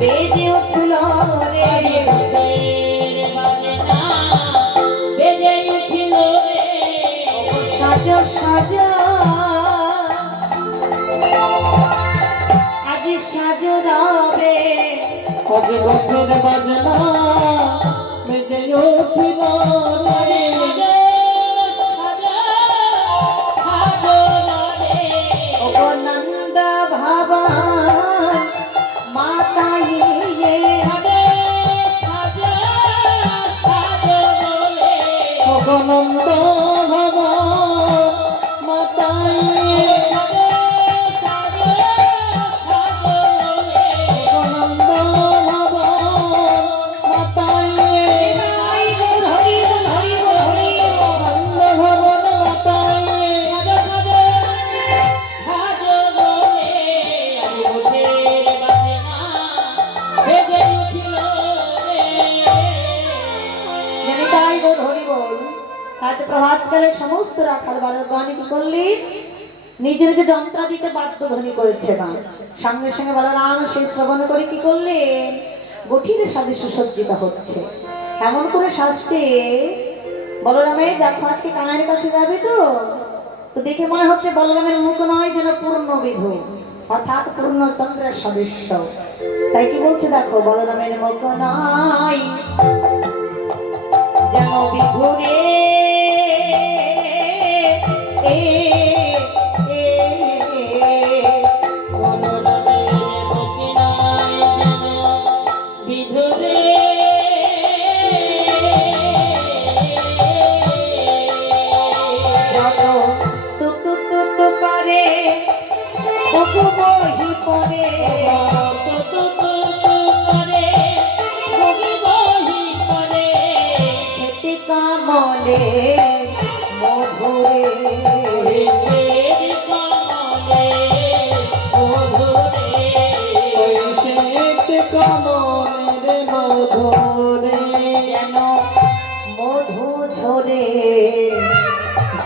বেজে উঠল রে বেজে উঠিল রে সাজ সাজ আজ সাজ রবে কবে বছর বাজনা বেজে উঠিল রে নন্দ ভবন মাতাই নন্দ ভব মাতাই নন্দ ভব মাতাই নন্দ ভবন মাতাই প্রভাতকালের সমস্ত রাখাল বালকগণ কি করলি নিজে নিজে যন্ত্রাদিতে বাদ্যধ্বনি করেছে না সঙ্গে সঙ্গে বলরাম সেই শ্রবণ করে কি করলে গঠির সাথে সুসজ্জিত হচ্ছে এমন করে শাস্তি বলরামের দেখো আজকে কানাইয়ের কাছে যাবে তো তো দেখে মনে হচ্ছে বলরামের মুখ নয় যেন পূর্ণ বিধু অর্থাৎ পূর্ণ চন্দ্রের সদৃশ্য তাই কি বলছে দেখো বলরামের মুখ নয় যেন বিধুরে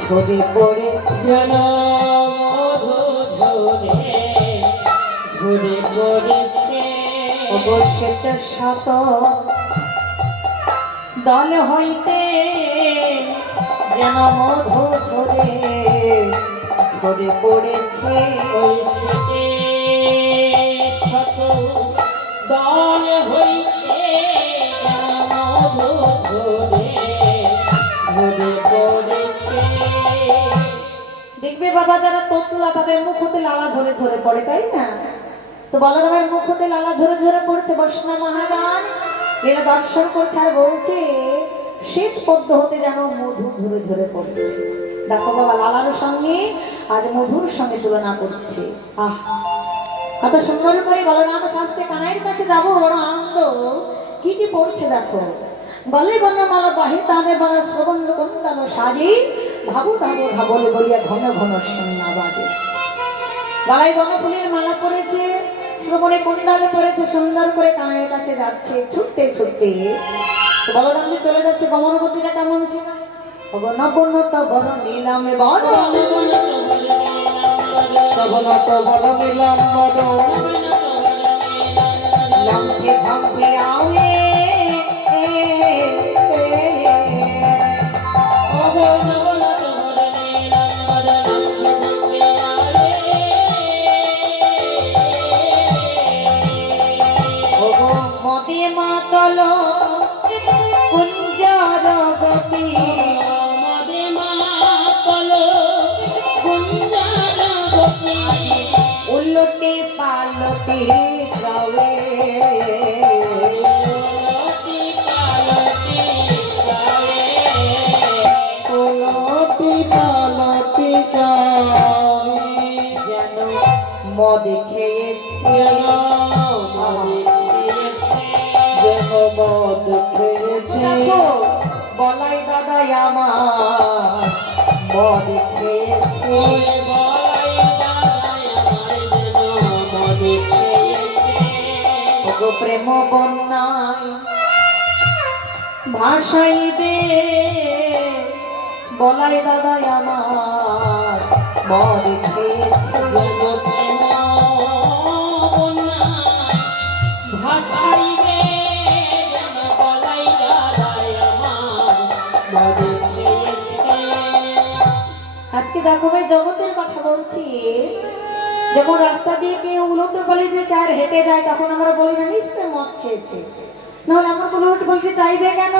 ঝরে পড়েছে যেন মধু ঝরে ঝরে পড়েছে অবশ্যটা শত দল হইতে যেন মধু ঝরে ঝরে পড়েছে ওই শেষে শত দল হইতে যেন মধু ঝরে ঝরে পড়েছে দেখবে বাবা যারা তোতলা তাদের মুখ হতে লালা ঝরে ঝরে পড়ে তাই না তো বলরামের মুখ হতে লালা ঝরে ঝরে পড়ছে বৈষ্ণব মহারাজ এরা দর্শন করছে আর বলছে শীত পদ্ম হতে যেন মধু ঝরে ঝরে পড়ছে দেখো বাবা লালার সঙ্গে আজ মধুর সঙ্গে তুলনা করছে আহ কত সুন্দর করে বলরাম শাস্ত্রে কানাইয়ের কাছে যাবো বড় আনন্দ কি কি পড়ছে দেখো বলে বনমালা বাহি তানে বলা শ্রবণ কুণ্ডল সাজি ভাবু ধাবো ধাবলে বলিয়া ঘন ঘন শূন্য বাজে গলায় বনফুলের মালা পরেছে শ্রবণে কুণ্ডলে পরেছে সুন্দর করে কানাইয়ের কাছে যাচ্ছে ছুটতে ছুটতে বলরাম চলে যাচ্ছে গমনগতিটা কেমন ছিল নবনত বড় নীলামে বড় নবনত বড় নীলাম বড় লঙ্কে ঝঙ্কে আউয়ে মাতল কুঞ্জর গতি মদে মাতল কুঞ্জর গতি উল্লটে পালটে যাবে উলটি পালটি যাবে যেন মদ খেয়েছে মদ খেয়েছে বলাই দাদা আমার মদ খেয়েছে প্রেম বন্যায় ভাসাইবে বলাই দাদা আমার মদ খেয়েছে ভাসাইবে যেন গলাই দাদায় আমার মদে খেয়েছে। আজকে দেখো ভাই জগতের কথা বলছি, যখন রাস্তা দিয়ে কেউ উলটো পালিতে চার হেঁটে যায় তখন আমরা বলি জানিস তো মদ খেয়েছে, নাহলে আমরা উলটো পালিতে চাইবে কেন?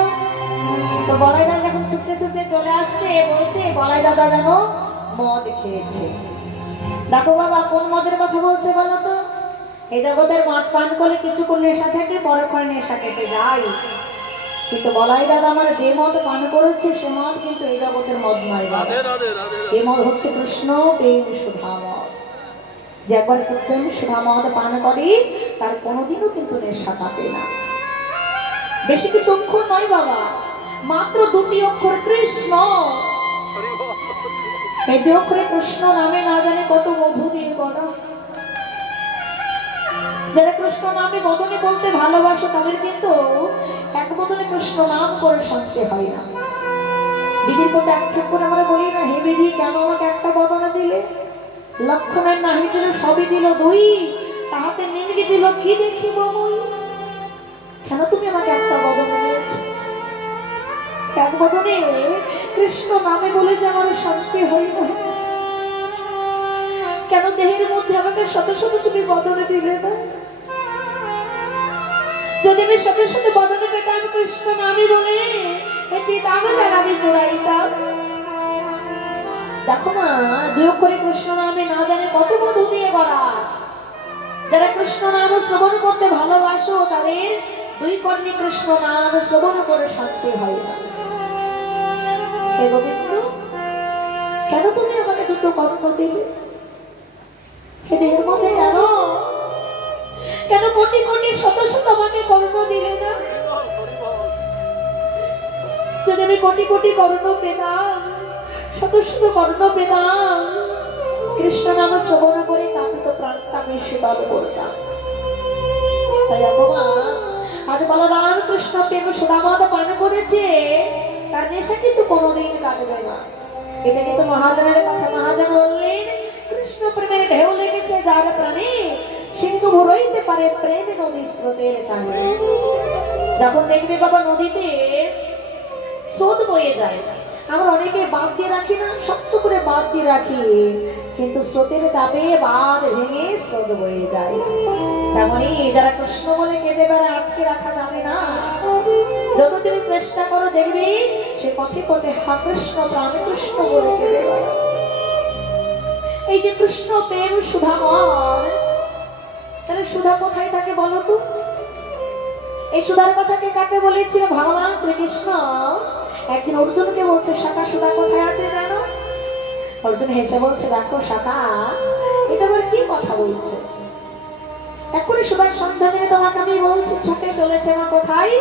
তো বলাই দাদা যখন ছুটতে ছুটতে চলে আসছে বলছে বলাই দাদা যেন মদ খেয়েছে। দেখো বাবা কোন মদের কথা বলছে বলো তো? এই জগতের মদ পান করলে কিছুক্ষণ নেশা থাকে, পরক্ষণ নেশা কেটে যায়। কিন্তু বলাই দাদা আমার যে মদ পান করেছে সে মদ কিন্তু এই জগতের মদ নয় বাবা। এই মদ হচ্ছে কৃষ্ণ প্রেম সুধা মদ। যে একবার প্রেম সুধা মদ পান করে তার কোনোদিনও কিন্তু নেশা কাটে না। বেশি কিছু অক্ষর নয় বাবা, মাত্র দুটি অক্ষর কৃষ্ণ। এই দুই অক্ষরে কৃষ্ণ নামে না জানে কত মধু দিয়ে গড়া। যারা কৃষ্ণ নামে বদনে বলতে ভালোবাসো তাদের কিন্তু এক বদনে কৃষ্ণ নাম করে শান্তি হয় না। বিধির প্রতি আক্ষেপ করে আমরা বলি না, হে বিধি কেন আমাকে একটা বদনে দিলে? লক্ষণের নাহি দিল সবই দিল দুই, তাহাতে নিমকি দিল কি দেখিব মই। কেন তুমি আমাকে একটা বদনে দিয়েছ? এক বদনে কৃষ্ণ নামে বলে যে আমার শান্তি হয় না, কেন দেহের মধ্যে আমাকে শত শত তুমি বদনে দিলে না? যদি আমি সাথে সাথে বদনে পেতাম কৃষ্ণ নামে বলে আমি জানাবি চোরাইতাম। দেখো না দুই অক্ষরে কৃষ্ণ নামে না জানে কত মধু দিয়ে গড়া। যারা কৃষ্ণ নাম শ্রবণ করতে ভালোবাসো তাদের দুই কর্ণে কৃষ্ণ নাম শ্রবণ করে শান্তি হয় না। হে গোবিন্দ কেন তুমি আমাকে দুটো কর্ণ দিলে? এদের মধ্যে জানো কেন কোটি কোটি শত শত আমাকে কর্ণ দিলে না? যদি আমি কোটি কোটি কর্ণ পেতাম, শত শত কর্ণ পেতাম, কৃষ্ণ নাম শ্রবণ করে কাপিত প্রাণটা আমি শীতল করতাম। তাই বাবা আজ বলরাম কৃষ্ণ প্রেম সুধামদ পান করেছে, তার নেশা কিন্তু কোনোদিন কাটবে না। এটা কিন্তু মহাজনের কথা। মহাজন বললেন কৃষ্ণ প্রেমের ঢেউ লেগেছে যার প্রাণে, সিন্ধু ভরইতে পারে প্রেম নদী স্রোতের টানে। যখন দেখবে বাবা নদীতে স্রোত বয়ে যায়, আমরা অনেকে বাঁধ দিয়ে রাখি না, শক্ত করে বাঁধ দিয়ে রাখি, কিন্তু স্রোতের চাপে বাঁধ ভেঙে স্রোত বয়ে যায়। তেমনি যারা কৃষ্ণ বলে কেঁদে বেড়া আটকে রাখা যাবে না। যত তুমি চেষ্টা করো দেখবি সে পথে পথে হা কৃষ্ণ প্রাণ কৃষ্ণ বলে কেঁদে বেড়া। এই যে কৃষ্ণ প্রেম সুধাময়, তাহলে সুধা কোথায় থাকে বলো তো? এই সুধার কথাকে কাকে বলেছিল? ভগবান শ্রীকৃষ্ণ একদিন অর্জুনকে বলছে শাখা সুধা কোথায় আছে জানো? অর্জুন হেসে বলছে দেখো শাখা এটা আবার কি কথা বলছে? এখনই সুধার সন্ধানে তোমাকে আমি বলছি ছুটে চলেছে না কোথায়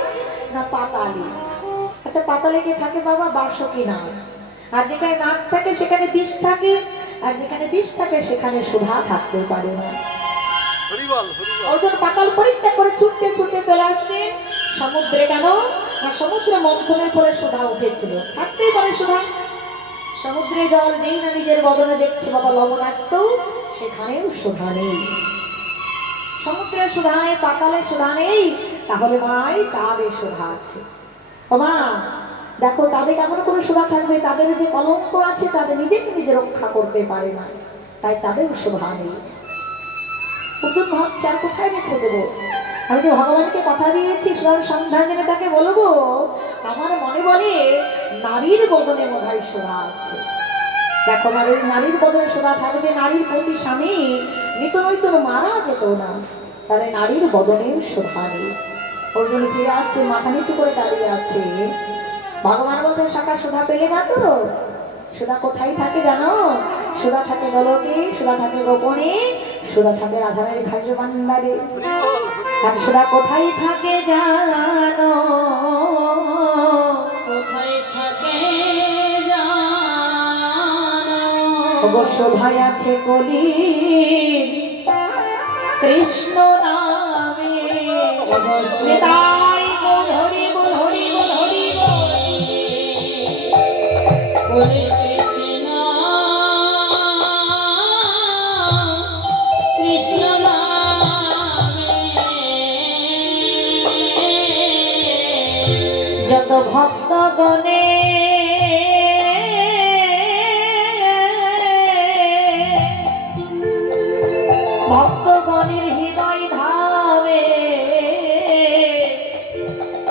না পাতালে। আচ্ছা পাতালে কে থাকে বাবা? বাসকি না। আর যেখানে নাক থাকে সেখানে বিষ থাকে, আর যেখানে বিষ থাকে সেখানে সুধা থাকতে পারে না। অর্জুন পাতাল পরিত্যাগ করে ছুটতে ছুটতে চলে আসছে সমুদ্রে। কেন না সমুদ্রে মন্থনের পরে সুধা উঠেছিল, থাকতেই পারে সুধা। সমুদ্রে জল যেই না নিজের বদনে দেখছে বাবা লবণাক্ত, সেখানেও সুধা নেই। সমুদ্রের সুধা নেই, পাতালে সুধা নেই, তাহলে মাই চাঁদে সুধা আছে। ও মা দেখো চাঁদে কেমন করে সুধা থাকবে? চাঁদের যে কলঙ্ক আছে, চাঁদে নিজেকে নিজে রক্ষা করতে পারে না, তাই চাঁদের সুধা নেই। অর্জুন ভাবছে আর কোথায় রেখে দেবো? আমি যে ভগবানকে কথা দিয়েছি সুধার সন্ধান জেনে তাকে বলবো, আমার মনে বলে নারীর বদনে বোধহয় সুধা আছে। দেখো নারীর বদনে সুধা থাকবে, নারীর প্রতি স্বামী নিত নৈতন মারা যেত না, তাহলে নারীর বদনেও সুধা নেই। অর্জুন ফিরে আসছে, মাথা নিচু করে দাঁড়িয়ে আছে। ভগবান বলছেন শাখা সুধা পেলে না তো? সুধা কোথায় থাকে জানো? সুধা থাকে গোলকে, সুধা থাকে গোপনে, সুধা থাকে রাধারানীর ভার্য ভান্ডারে। আর সুধা কোথায় থাকে জানো? কোথায় থাকে জানো? সুধায় আছে কলি কৃষ্ণ নামে। তাই বল হরি বল হরি বল হরি বল। কৃষ্ণ কৃষ্ণ নামে ভক্তগণে ভক্তগণের হৃদয় ধামে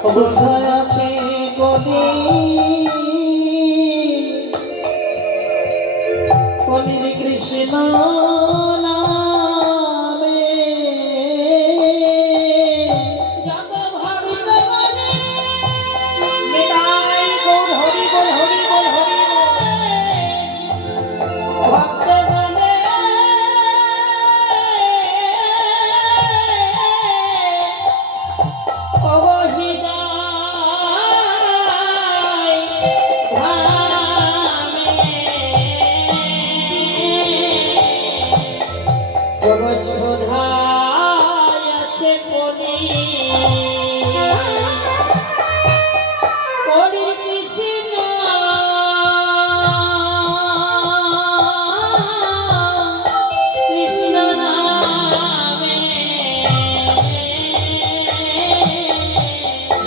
কোথায় আছে কলি কলির কৃষ্ণ নামে যত ভাবিত মনে নিতাই গৌর হরি বল হরি বল হরি বল। ভক্তগণে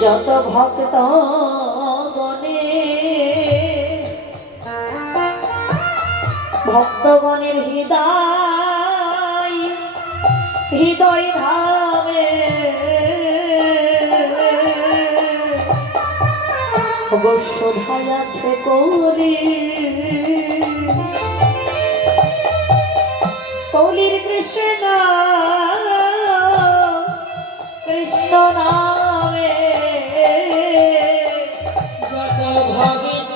যত ভক্ত গণে ভক্তগণের হৃদয় হৃদয় ধামে অবশ্যই আছে কলি কলির কৃষ্ণ কৃষ্ণ নামে যত ভাবিত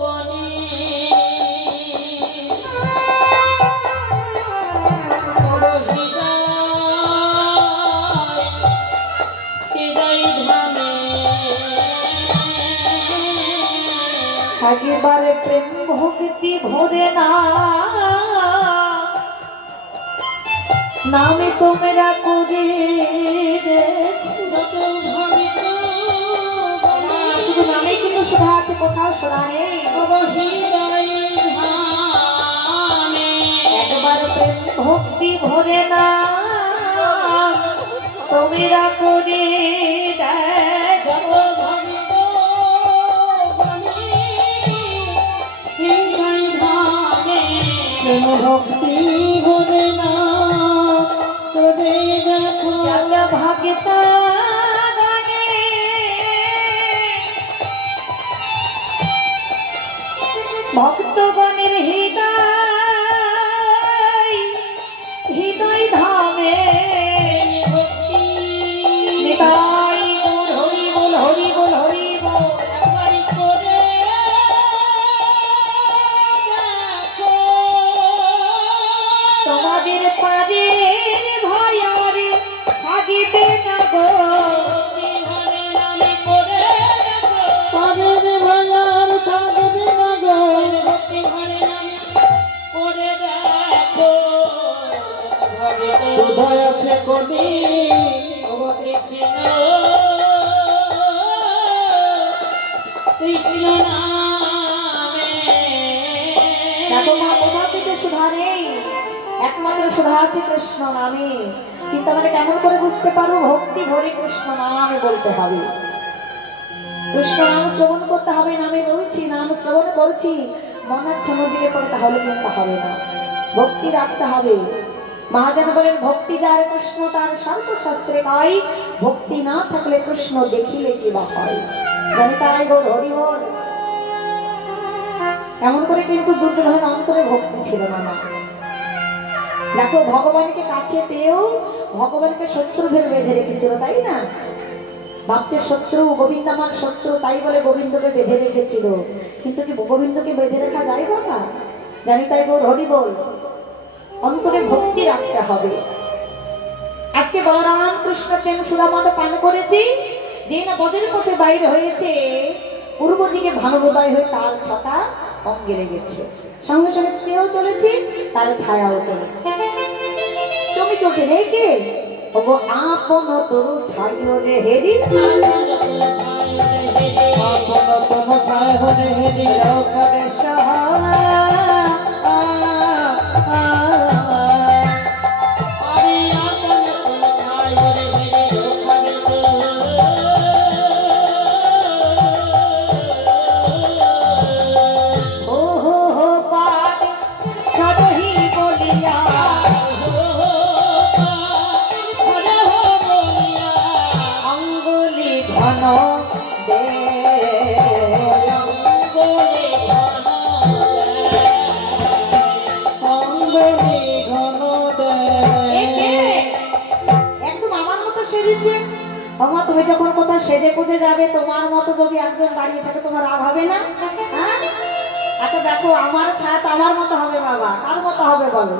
গণে হৃদয় ধামে একেবারে প্রেম ভক্তি ভরে না নামে তোমরা করে যত ভাবিত শুধু নামে কিন্তু শোভা আছে, কোথাও শোভা নেই। হৃদয় ধামে একবার প্রেম ভক্তি ভরে না তোমরা করে যত ভাবিত গণে হৃদয় ধামে প্রেম ভক্তি ভরে না তোরে দেখো ভক্ত ভক্তগণের হৃদয় হৃদয় ধামে ভক্তি নিতাই গৌর হরি বল হরি বল হরি বল। একবার করে দেখো তোমাদের পাদের ভয়ারে থাকিবে না গো ভক্তি ভরে নামে করে দেখো পাদের ভয়ার থাকিবে না গো ভক্তি ভরে নামে করে দেখো ভাবিত হৃদয় আছে কলি কৃষ্ণ কৃষ্ণ নামে দেখো মা, কোথাও থেকে সুধা নেই, একমাত্র সুধা আছে কৃষ্ণ নামে। কিন্তু আমরা কেমন করে বুঝতে পারবো? ভক্তি ভরে কৃষ্ণ নামে বলতে হবে, কৃষ্ণ নাম শ্রবণ করতে হবে। নামে বলছি, নাম শ্রবণ করছি, মনের ছন্দিকে পড়ে তাহলে কিন্তু হবে না, ভক্তি রাখতে হবে। মহাজন বলেন ভক্তি যার কৃষ্ণ তার সর্বশাস্ত্রে গাই, ভক্তি না থাকলে কৃষ্ণ দেখিলে কি বা হয়। জনিতাই গৌর হরি বল। এমন করে কিন্তু দুর্যোধনের অন্তরে ভক্তি ছিল না। দেখো ভগবানকে কাছে পেয়েও ভগবানকে শত্রু ভেবে বেঁধে রেখেছিল, তাই না? ভাবছে শত্রু, গোবিন্দ আমার শত্রু, তাই বলে গোবিন্দকে বেঁধে রেখেছিল। কিন্তু কি গোবিন্দকে বেঁধে রাখা যায় বাবা? জানি তাই গৌর হরি বল। অন্তরে ভক্তি রাখতে হবে। আজকে বলরাম কৃষ্ণ প্রেম সুরামণ্ড পান করেছি, যে না বদের পথে বাইরে হয়েছে, পূর্ব দিকে ভানুবোদয় হয়ে তার ছাতা অঙ্গে লেগেছে, সঙ্গে সঙ্গে চেয়েও চলেছি, তার ছায়াও চলেছে। তুমি চোখে রেখে ওগো আপন তোর ছাইও রে হেরি, আপন তোর ছাইও রে হেরি রকরে সহায়। আমা তুমি যখন কোথাও সেজে গুজে যাবে, তোমার মতো যদি একজন দাঁড়িয়ে থাকে তোমার রাগ হবে না? হ্যাঁ? আচ্ছা দেখো, আমার ছায়া তো আমার মতো হবে বাবা, কার মতো হবে বলো?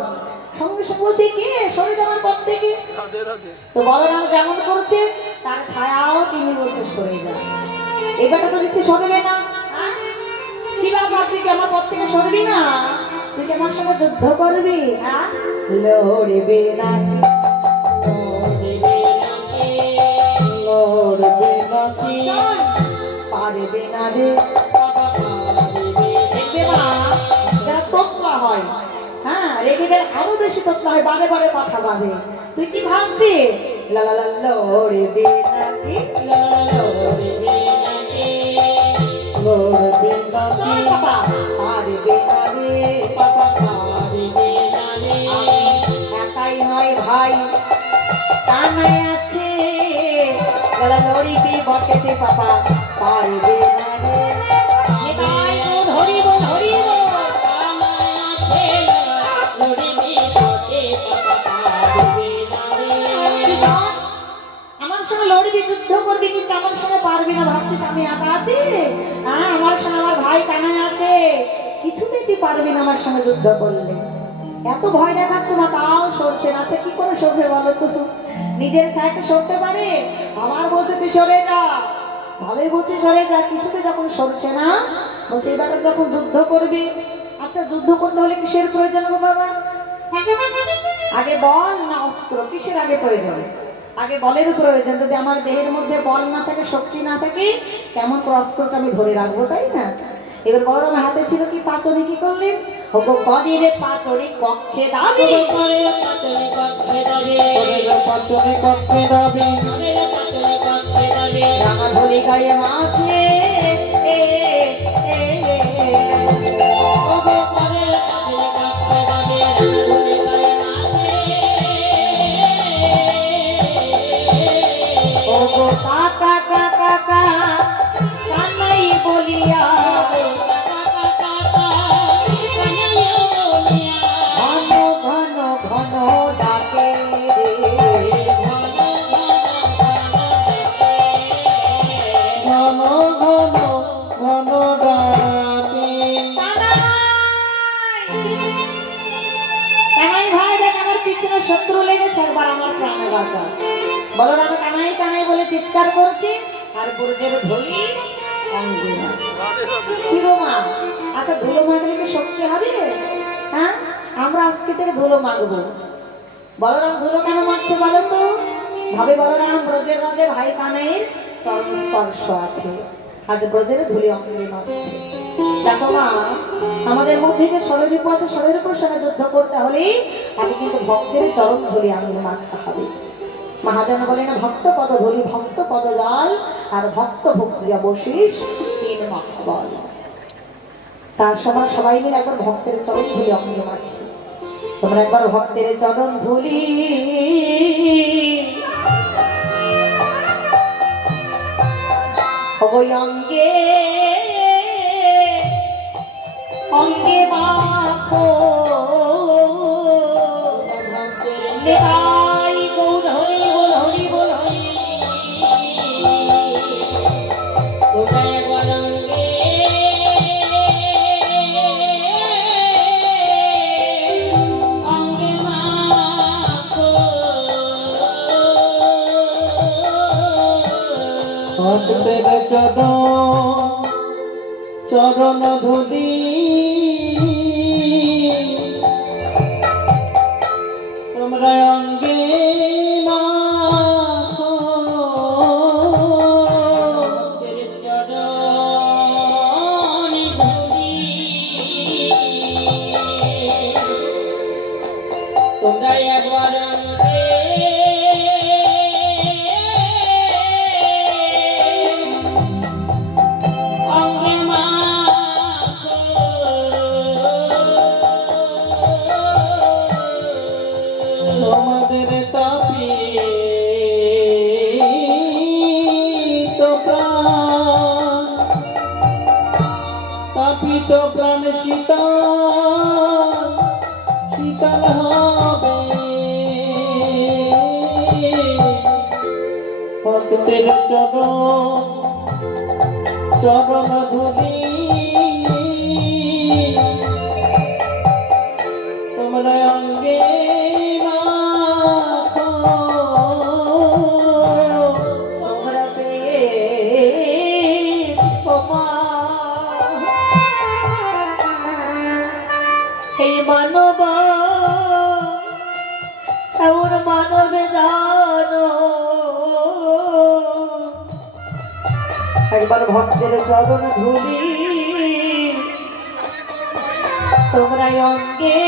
সঙ্গে সঙ্গে বলছি কি সরে যাওয়ার পর থেকে তো বলরাম যেমন করছে তার ছায়াও তিনি বলছে সরে যায়। এবারটা তো দিচ্ছি সরবে না। হ্যাঁ? কি বাবা, তুই কি আমার পর থেকে সরবি না? তুই কি আমার সঙ্গে যুদ্ধ করবি? হ্যাঁ, লড়বে না, লড়বে না কি, পারবে না রে। দেখবে মা, যারা তোতলা হয়, হ্যাঁ, রেগে গেলে আরো বেশি তোতলা হয়, বারে বারে কথা বাজে। তুই কি ভাবছিস? লা লা লা লড়বে না কি, লা লা লা লড়বে না কি, লড়বে না কি, বাবা পারবে না রে, বাবা পারবে না রে। আমি একাই নয় ভাই, কানাই আছে, লা লা লড়িবে বটেতে, বাবা পারবে না রে। নিতাই গুণ হরি বল, হরি বল। আমার সঙ্গে লড়বি, যুদ্ধ করবি, কিন্তু আমার সঙ্গে পারবি না ভাবছিস আমি একা আছি? হ্যাঁ, আমার সঙ্গে আমার ভাই কানাই আছে, কিছুতেই তুই পারবি না আমার সঙ্গে যুদ্ধ করলে। এত ভয় দেখাচ্ছে না, তাও সরছে না। আচ্ছা কি করে সরবে বলো তো? নিজের ছায়াকে সরতে পারে? আমার বলছে তুই সরে যা, ভালোই বলছি সরে যা, কিছুতে যখন সরছে না বলছে এবার যখন যুদ্ধ করবি। আচ্ছা যুদ্ধ করতে হলে কিসের প্রয়োজন গো বাবা? আগে বল না অস্ত্র, কিসের আগে প্রয়োজন? আগে বলের প্রয়োজন। যদি আমার দেহের মধ্যে বল না থাকে, শক্তি না থাকে, কেমন করে অস্ত্রটা আমি ধরে রাখবো, তাই না? এবার বড় আমার হাতে ছিল কি, পাচনি কি করলেন? ওগো গদিরে পাচনি কক্ষে দাবি, করে পাতলে কক্ষে দাবে, পাচনি কক্ষে দাবি, রাঙা ধরি গায়ে মাথে, ওগো করে পাতলে কক্ষে দাবে, রাঙা ধরে গায়ে মাঝে। ওগো কাকা কাকা কাকা কানাই বলিয়া, ঘন ঘন ঘন ডাকে রে, ঘন ঘন ঘন ডাকে। কানাই ভাই দেখ, আমার পিছনে শত্রু লেগেছে, একবার আমার প্রাণে বাঁচা। বলরাম কানাই কানাই বলে চিৎকার করছি, আর বুর্গের ধুলি অঙ্গে মাখছে। কি গো মা, আচ্ছা ধুলো মাখলে কি শক্তি হবে? হ্যাঁ, আমরা আজকে থেকে ধুলো মাখবো। বলরাম ধুলো কেন মাখছে বলো তো? ভাবে বলরাম ব্রজের মাঝে ভাই কানাইয়ের চরণ স্পর্শ আছে, আজ ব্রজের ধুলি অঙ্গে মাখছে। দেখো মা, আমাদের মধ্যে যে ষড়যূপ আছে, ষড়যূপের সঙ্গে যুদ্ধ করতে হলে আগে কিন্তু ভক্তের চরণ ধুলি আঙুলে মাখতে হবে। মহাজন বলেন ভক্ত পদ ধুলি, ভক্ত পদ জল, আর ভক্ত ভক্তিয়া বশিস, তিন মহাবল। তার সময় সবাই মিলে একবার ভক্তের চরণ ধুলি অঙ্গে মাখি। তোমরা একবার ভক্তের চরণ ধুলি ওই অঙ্গে অঙ্গে মাখো, নিতাই গৌর হরি বল, হরি বল, হরি। তোমায় বরঙ্গে অঙ্গে মাখো, ভক্তের চরণ ধুলি তোমরা অঙ্গে মাখো, ভক্তের চরণ ধুলি তোমরা একবার অঙ্গে অঙ্গে মাখো। তোমাদের তাপি তাপিত প্রাণ শীতল শীতল হবে, ভক্তের চরণ ধুলি তোমরা অঙ্গে মাখো, তোমরা পেয়েছো মা এই মানব এমন মানবে জানো একবার ভক্তের চরণ ধুলি তোমরা অঙ্গে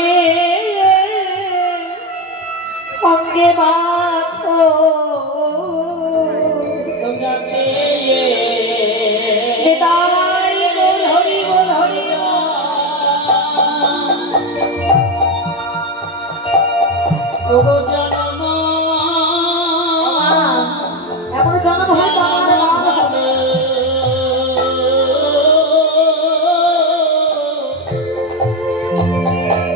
অঙ্গে মাখো তোমরা পেয়ে নিতাই বল হরি বল হরি ওগো জনম এমন জন্ম হয়তো আমার লাভ হবে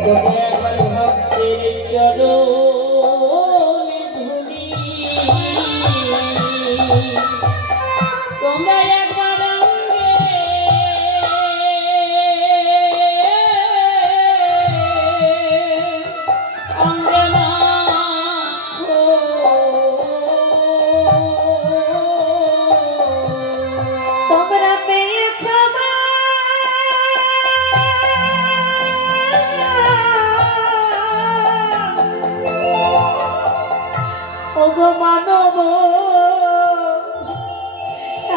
যদি একবার ভক্তের চরণে ধুলি তোমরা একবার অঙ্গে অঙ্গে মাখো, তোমরা পেয়েছো মা ওগো মানব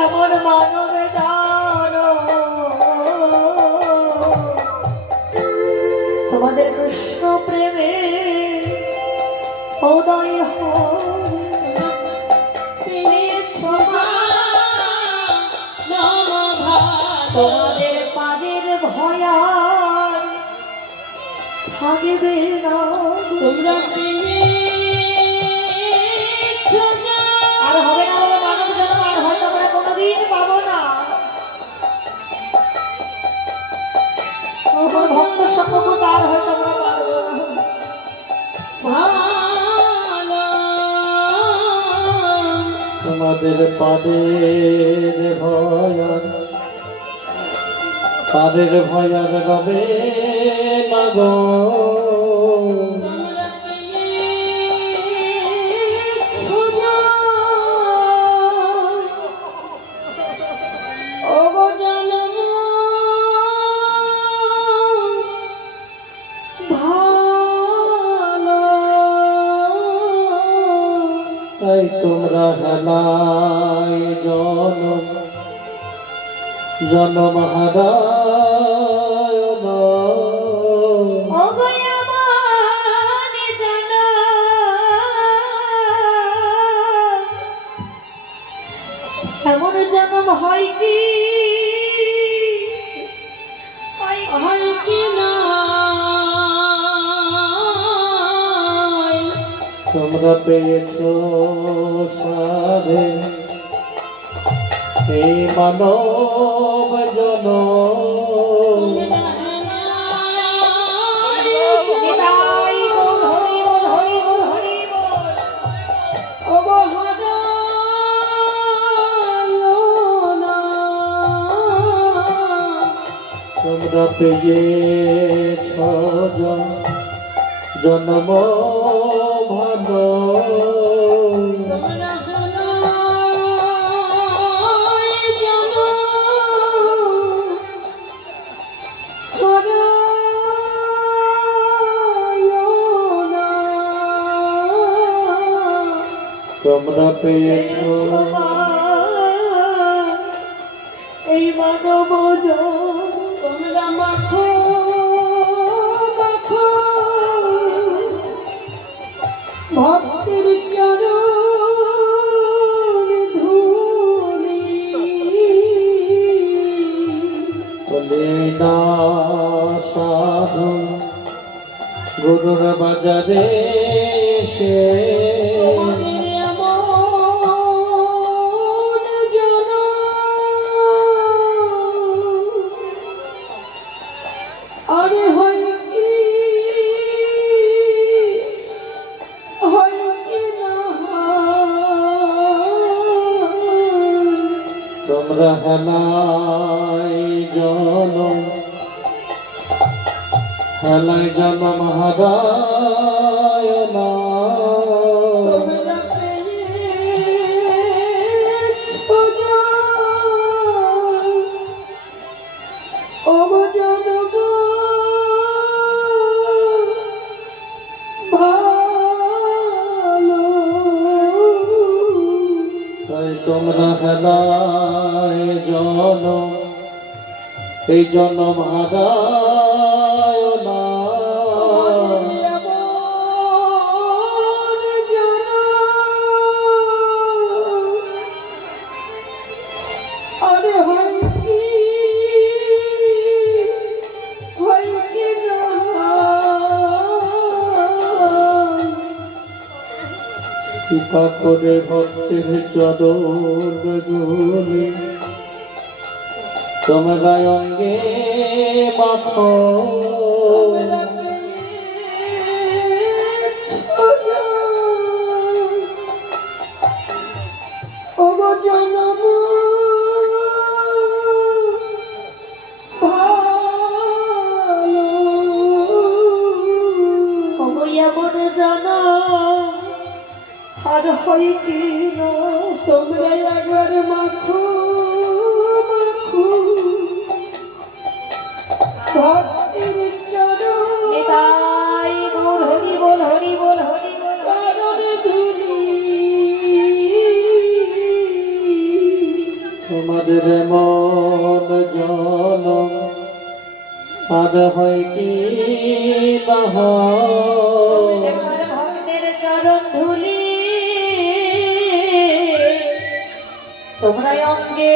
এমন মানবে জানো তোমাদের কৃষ্ণ প্রেমে উদয় পেয়েছো মা নম ভালো তোমাদের পাদের ভয়ার থাকবে না তোমরা পেয়েছো না। আর হবে না বলে মানব জন্ম আর হয়তো আমরা কোনোদিন পাবো না ওপর ভক্ত সম্পর্ক তার হয়তো আমরা পারবো না ভালো তোমাদের পাদের ভয়ার রবে না গো তোমরা পেয়েছো না। ওগো জনম ভালো তাই তোমরা হেলায় জনম হারায় না। ওগো আমার জানা এমন জন্ম হয় কি হয় কি নাই তোমরা পেয়েছো সাধে এই মানব জনম নিতাই বল হরি বল হরি বল হরি বল ওগো হারায়ো না তোমরা পেয়েছ জন্ম ভালো তোমরা হারায় জানো হারায়ো না তোমরা পেয়েছ এই মানব তোমরা মাখো মাখো ভক্তের চরণ ধুলি বলে না সাধু গুরুর বাজারে সে তোমাদের এমন জন তোমরা হেলাই জনম হারায় না তোমরা পেয়েছো না ও জনগণ ভালো তাই তোমরা হেলায় জনম এই জনম হারায় না আরে হয় কি না কৃপা করে ভক্তের চরণ গুলি তোমরা অঙ্গে মাখো আর হয় কি না তোমরা একবার মাখো মাখো ভক্তির চরণ নিতাই গৌর হরি বল হরি বল হরি বল চরণ ধুলি তোমাদের মন জনম আর হয় কি না হয়? আমার ভক্তের চরণ ধুলি তোমরা অঙ্গে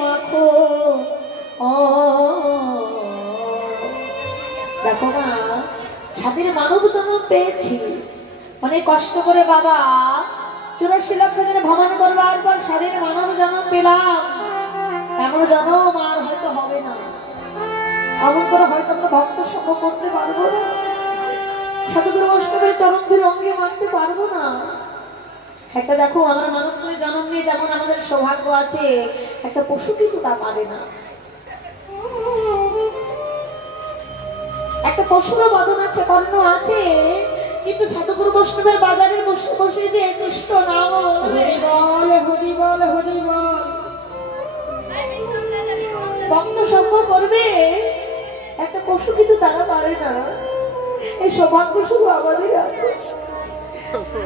মাখো ও দেখো না স্বাধীন মানব জন্ম পেয়েছি অনেক কষ্ট করে বাবা 84 লক্ষ দিনে ভ্রমণ করবার পর স্বাধীন মানব জন্ম পেলাম এমন জন্ম আর হয়তো হবে না এমন করে হয়তো আমরা ভক্ত সঙ্গ করতে পারবো না সাধুগুরু বৈষ্ণবের চরণ ধরে অঙ্গে মানতে পারবো না একটা দেখো আমরা মানুষ করে জন্ম নিয়ে যেমন আমাদের সৌভাগ্য আছে একটা পশু কিন্তু তা পাবে না একটা পশুরও বদন আছে কর্ণ আছে কিন্তু সাধুগুরু বৈষ্ণবের বাজারে বসে বসে যে তুষ্ট না বলবে হরি বল হরি বল ভক্ত সঙ্গ করবে একটা পশু কিন্তু তারা পারে না এই সৌভাগ্য শুধু আমাদের আছে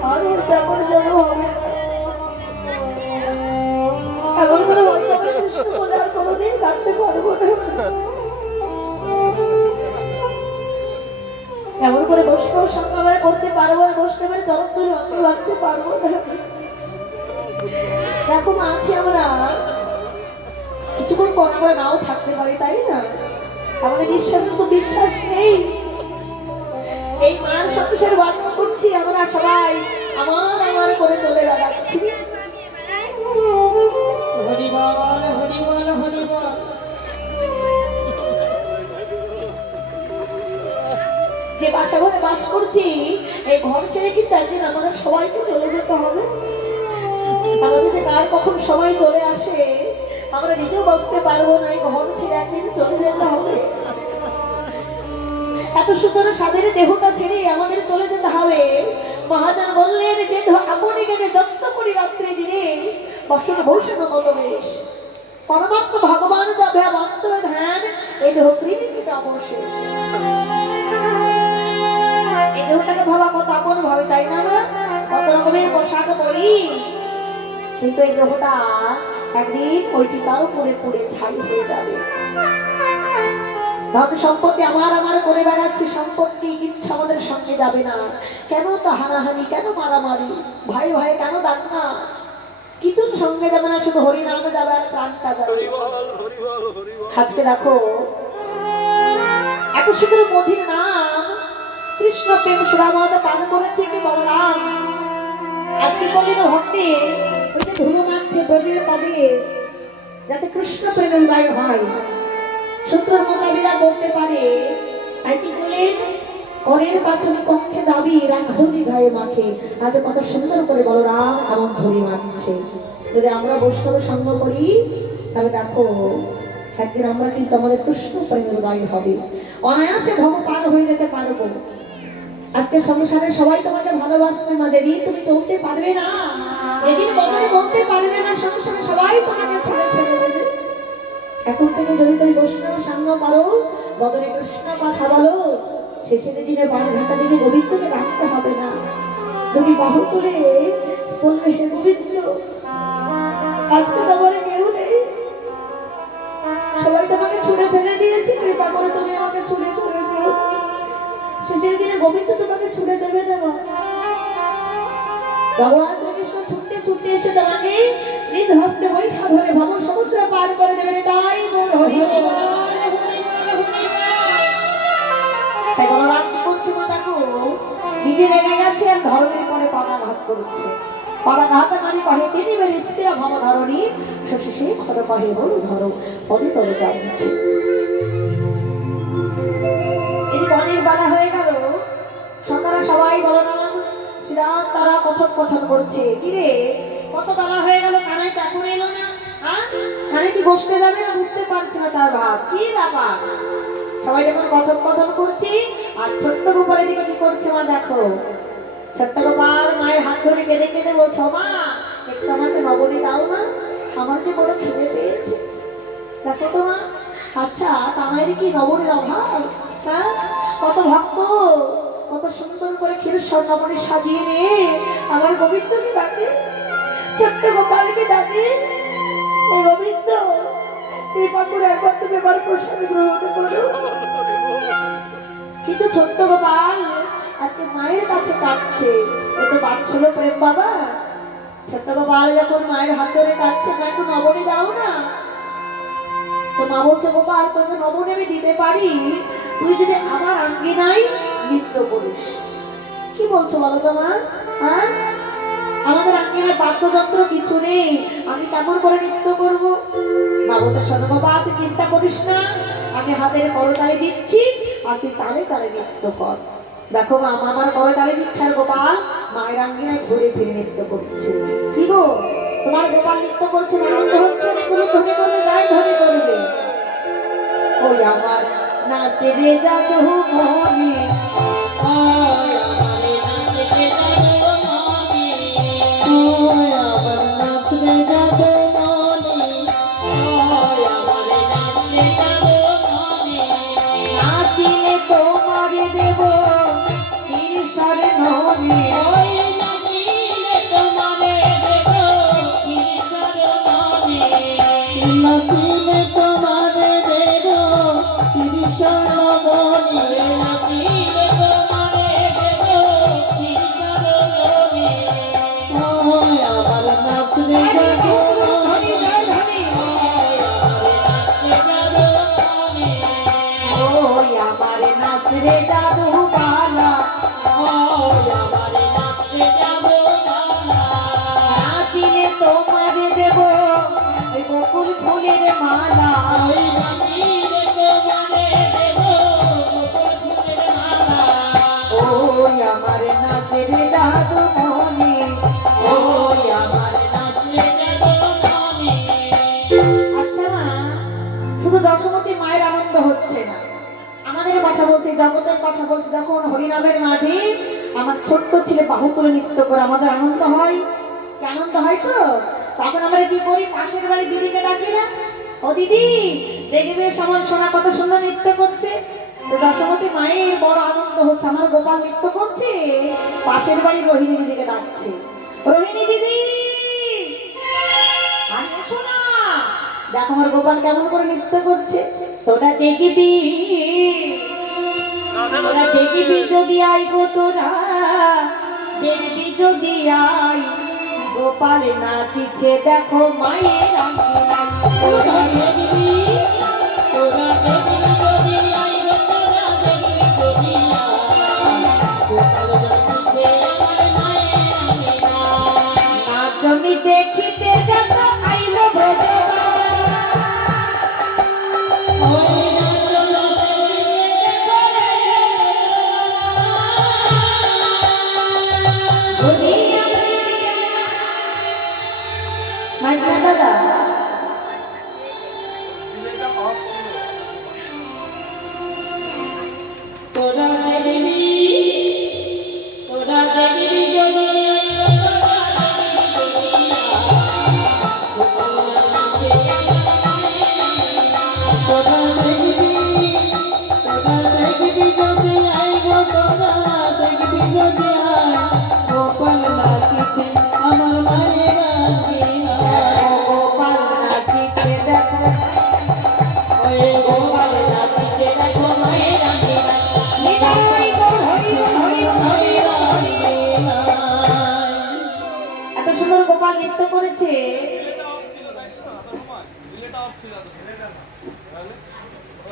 আর ওর তেমন যেন হবে না এমন করে হয়তো আমরা কৃষ্ণ বলে আর কোনোদিন কাটতে পারবো না এমন করে বৈষ্ণব সঙ্গ আমরা করতে পারবো না বৈষ্ণবের চরণ ধরে অঙ্গে ভাবতে পারবো না দেখো মা আছি আমরা কিছুক্ষণ পর আমরা নাও থাকতে পারি তাই না আমাদের বিশ্বাস তো বিশ্বাস নেই এই মার সন্তোষের বার্তা করছি আমরা সবাই আমার করে চলে বেড়াচ্ছি হরি বল হরি বল হরি বল যে বাসা ঘরে বাস করছি এই ঘর ছেড়ে কিন্তু একদিন আমাদের সবাইকে চলে যেতে হবে আমাদের যদি কার কখন সময় চলে আসে আমরা নিজেও বসতে পারবো না এই ঘর ছেড়ে একদিন চলে যেতে হবে এত সুন্দর স্বাধীন দেহটা ছেড়ে আমাদের চলে যেতে হবে মহাজন বললেন যে আপনি গেলে যত্ন করি রাত্রে দিনে বসন ভূষণ মনোবেশ পরমাত্মা ভগবান যাবে বাস্তব ধ্যান এই দেহ কৃমিকীট অবশেষ এই দেহটাকে ভাবা কত আপন ভাবে তাই না আমরা কত রকমের পোশাক পরি কিন্তু এই দেহটা একদিন ওই চিতার উপরে পুড়ে ছাই হয়ে যাবে ধন সম্পত্তি আমার করে বেড়াচ্ছি সম্পত্তি কিচ্ছু আমাদের সঙ্গে যাবে না কেন তো হানাহানি কেন মারামারি ভাই ভাই কেন দাঙ্গা কিছু সঙ্গে যাবে না শুধু হরিনামে যাবে আর প্রাণটা যাবে আজকে দেখো এত সুন্দর মধুর নাম কৃষ্ণ প্রেম সুরামতে পান করেছে কি বলরাম আজকে কবির ভক্তি ওই যে ধুলো মানছে ব্রজের পদে যাতে কৃষ্ণ প্রেমের উদয় হয় সুন্দর মোকাবিলা করতে পারে আর কি বলেন করের পাঁচনে কক্ষে দাবি রাখলি গায়ে মাখে আজ কত সুন্দর করে বলরাম এমন ধরে মানছে যদি আমরা বৈষ্ণব সঙ্গ করি তাহলে দেখো একদিন আমরা কিন্তু আমাদের কৃষ্ণ প্রেমের গায়ে হবে, অনায়াসে ভব পার হয়ে যেতে পারবো। আজকে সংসারে সবাই তোমাকে ভালোবাসবে না, যেদিন তুমি চলতে পারবে না, এদিন বদলে বলতে পারবে না, সংসারে সবাই তোমাকে ছেড়ে ফেলে দেবে। এখন থেকে যদি তুমি বৈষ্ণব সঙ্গ করো, বদলে কৃষ্ণ কথা বলো, শেষের দিনে বাল ঘাটা দিকে গোবিন্দকে ডাকতে হবে না, তুমি বাহু তুলে বলবে হে গোবিন্দ আজকে তোমার কেউ নেই, সবাই তোমাকে ছুড়ে ফেলে দিয়েছে, কৃপা করে তুমি আমাকে ছুড়ে ফেলে দিও। শেষের দিনে গোবিন্দ তোমাকে ছুড়ে যাবে না। ভগবান শ্রীকৃষ্ণ ছুটতে ছুটতে এসে তোমাকে নিজ হস্তে বৈঠা ধরে ভব সমুদ্র পার করে দেবেন। তাই তাই বলরাম কি করছে মা, দেখো নিজে রেগে গেছে আর ধরনের পরে পদাঘাত করছে। পদাঘাত মানে কহে তিনি বের স্থির ভব ধরণী শশী সেই খর কহে বলু ধরো পদে তলে যাচ্ছে। এদিকে অনেক বেলা হয়ে গেল, সকালে সবাই বলরাম শ্রীরাম তারা কথোপকথন করছে। কিরে কত বেলা হয়ে গেল, কানাই এখন এলো না? কানে কি বসতে যাবে না, বুঝতে পারছি না তার ভাব কি ব্যাপার। সবাই যখন কথোপকথন করছি আর ছোট্ট গোপালের দিকে কি করছে মা দেখো। ছোট্ট গোপাল মায়ের হাত ধরে কেঁদে কেঁদে বলছো, মা একটু আমাকে নবনী দাও না, আমার যে বড় খিদে পেয়েছে। দেখো তো মা, আচ্ছা কানাইয়ের কি নবনীর অভাব? হ্যাঁ, কত ভক্ত কত সুন্দর করে ক্ষীর স্বর্ণমণি সাজিয়ে নিয়ে আমার গোবিন্দকে ডাকে, ছোট্ট গোপালকে ডাকে, এই গোবিন্দ এই পাকুড়ে একবার তুমি এবার প্রসাদ গ্রহণ করো। কিন্তু ছোট্ট গোপাল আজকে মায়ের কাছে কাঁদছে, এ তো বাৎসল্য প্রেম বাবা। ছোট্ট গোপাল যখন মায়ের হাত ধরে কাঁদছে, না একটু নবনী দাও না। তো মা বলছে, গোপাল তোকে নবনী আমি দিতে পারি, তুই যদি আমার আঙ্গিনায় নৃত্য করিস। কি বলছো বলো তো মা? হ্যাঁ, আমাদের আঙ্গিনায় বাদ্যযন্ত্র কিছু নেই, আমি কেমন করে নৃত্য করবো? মা বলছে, শোনো গোপাল তুই চিন্তা করিস না, আমি হাতের করতালি দিচ্ছি আর তুই তালে তালে নৃত্য কর। দেখো মা, আমার করতালি দিচ্ছে আর গোপাল মায়ের আঙ্গিনায় ঘুরে ফিরে নৃত্য করছে। কি গো তোমার গোপাল নৃত্য করছে, আনন্দ হচ্ছে না? তুমি ধরে করবে, যাই ধরে করবে। ওই আমার নাচে জাদু মনে, ওই আমারে নাচতে যাবো নবী, ওই আমার নাচে জাদু মনে, ওই আমারে নাচতে যাবো নবী, নাচিলে তোমার দেব ঈশ্বর নবী, ওই নাচিলে তোমারে দেবো ঈশ্বর নবী, নাচিলে তোমার দেব ঈশ্বর নবী। ওই নাচিলে তোমারে দেবো ঈশ্বর নবী, ওই আমার নাচে জাদু মনে, ওই আমার নাচরে জাদু বালা, নাচিলে তোমার দেব ওই বকুল ফুলের মালা, ওই আমার নাচরে জাদু মনে, ওই আমার। আচ্ছা মা, শুধু দশমতী মায়ের আনন্দ হচ্ছে না, আমাদের কথা বলছি, জগতের কথা বলছি। যখন হরিনামের মাঝে আমার ছোট্ট ছেলে বাহু তুলে নৃত্য করে আমাদের আনন্দ হয়। কি আনন্দ হয় তো? তখন আমরা কি করি, পাশের বাড়ি দিদিকে ডাকি না, ও দিদি দেখবে আমার সোনা কত সুন্দর নৃত্য করছে। তো দশমতী মায়ের বড় আনন্দ হচ্ছে, আমার গোপাল নৃত্য করছে, পাশের বাড়ি রোহিণী দিদিকে ডাকছে, রোহিণী দিদি আরে এসো না, দেখো আমার গোপাল কেমন করে নৃত্য করছে, তোরা দেখবি, তোরা দেখবি যদি আই গো, তোরা দেখবি যদি আই, গোপাল নাচিছে দেখো মায়ের আঙ্গিনায়, তোরা দেখবি, তোরা দেখবি যদি আই গো, তোরা দেখবি যদি আই, গোপাল যাচ্ছে আমার মায়ের আঙ্গিনায়, নাচ আমি দেখিতে দেখো আইলো ভগবান, ওই নাচলো দেখো রে যদি গোপাল নৃত্য করেছে।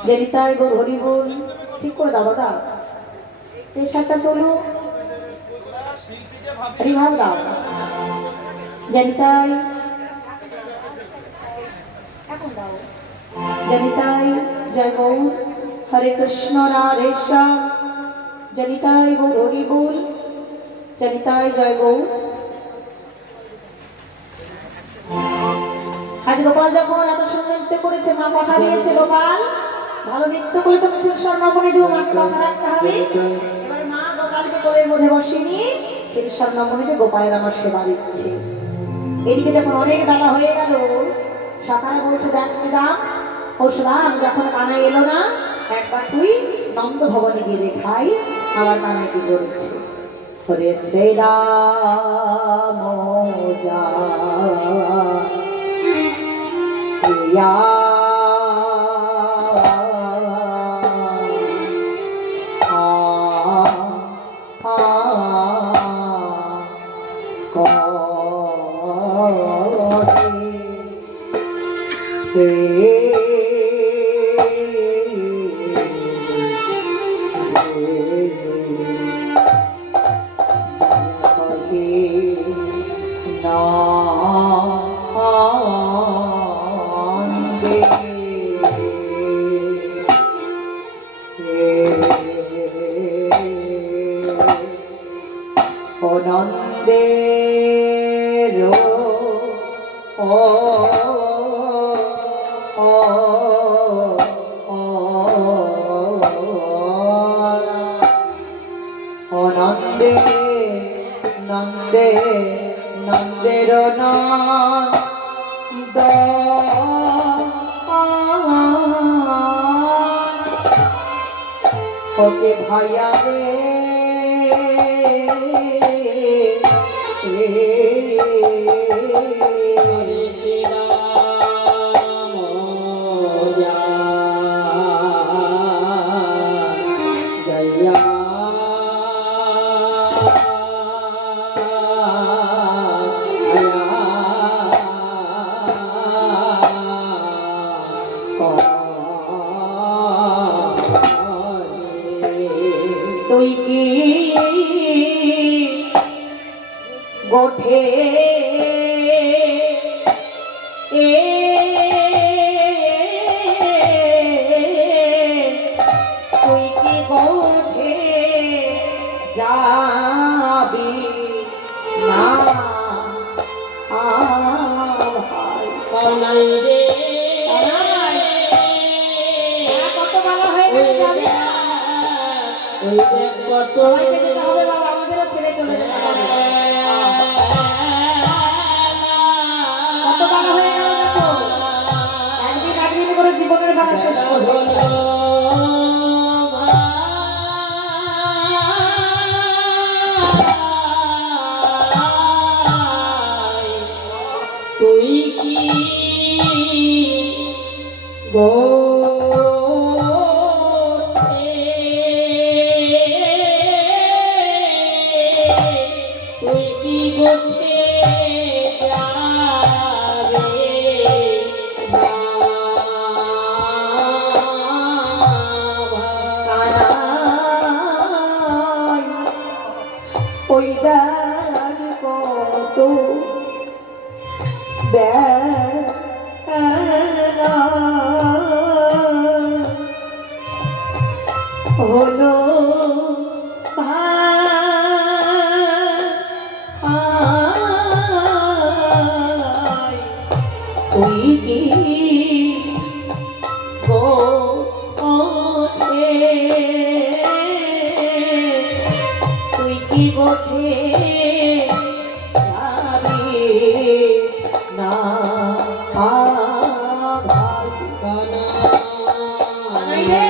জেনিতাই গো হরি বল, ঠিক করে দাও দাদা, পেশাটা তোলো, হরিভাব দাও। জেনিতাই এখন দাও। জনিতাই জয় গৌর, হরে কৃষ্ণ রাধে শ্যাম। জনিতাই গৌর হরি বল, জনিতাই জয় গৌর। আজ গোপাল যখন এত সুন্দর নৃত্য করেছে, মা কথা দিয়েছে গোপাল ভালো নৃত্য করলে তো মুখের স্বর্ণমণি দেবো, মাকে কথা রাখতে হবে। এবার মা গোপালকে কোলের মধ্যে বসিয়ে নিয়ে সেই স্বর্ণমণিতে গোপালের আমার সেবা দিচ্ছে। এদিকে যখন অনেক বেলা হয়ে গেল, সকালে বলছে দেখ শ্রীরাম, ও শ্রীরাম যখন কানাই এলো না, একবার তুই নন্দ ভবনে গিয়ে দেখাই আমার কানাই কি করেছে। হরে শ্রীরাম যা প্রিয়া নন্দের নন্দে নন্দে নন্দের নন্দ ওকে ভাইয়া রে হরে শ্রীরাম যা জয়া তুই কি গোঠে তুই কি গোঠে যাবি না ভাই কানাই রে কত ভালো হয়ে গেছে যাবে না। ওই দেখ কত সবাইকে যেতে হবে বাবা, আমাদেরও ছেড়ে চলে যেতে হবে। কত ভালো হয়ে গেল দেখো, একদিন একদিন করে জীবনের ভালো শেষ করছে। তুই কি গো তুই কি গোঠে যাবে না কানাই ওই দান কত বেলা হলো ভাই তুই কি গোঠে তুই কি গোঠে যাবি না ভাই কানাই রে,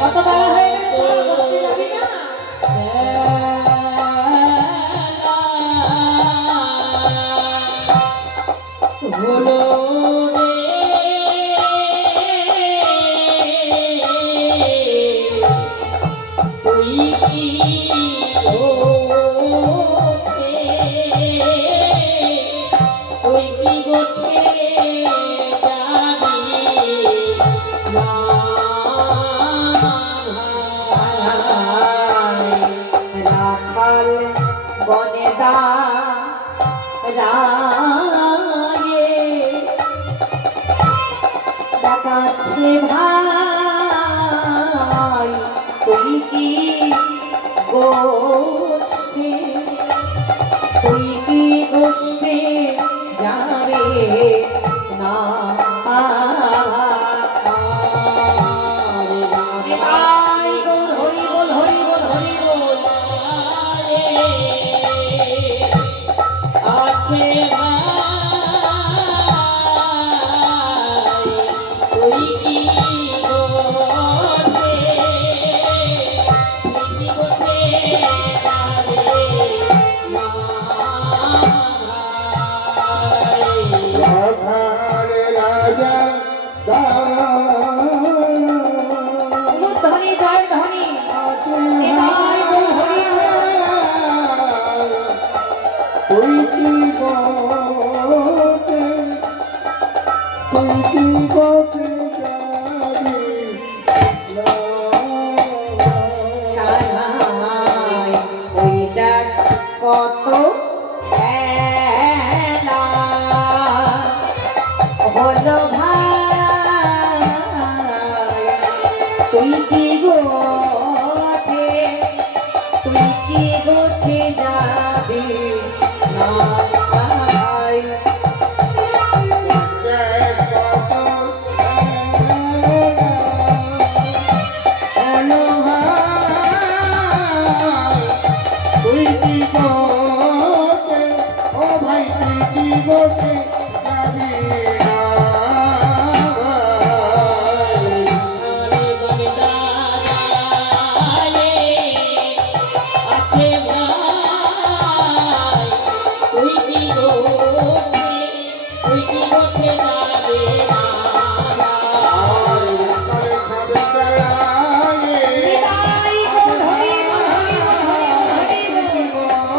কত বেলা হয়ে গেছে, চল বসতে যাবি না? হলো তুই কি গোঠে রায়ে ডাকাচ্ছে ভাই তুই কি গোষ্ঠী তুই কি গোষ্ঠী যাবে না ভাই গৌর হরি বল হরি বল হরি বল আছে ভাই তুই কি করতে রাধারে রাজা ধনী জয় ধনী নিতাই গৌর হরি বল। তুই কি বলতে তুই কি বলতে কানাই ওই দেখ কত খেলা হলো ভাই তুই কি গোঠে যাবি না ভাই তুই কি বলতে ও ভাই তুই কি বলতে যাবি না নিতাই গৌর হরি বল হরি বল হরি বল।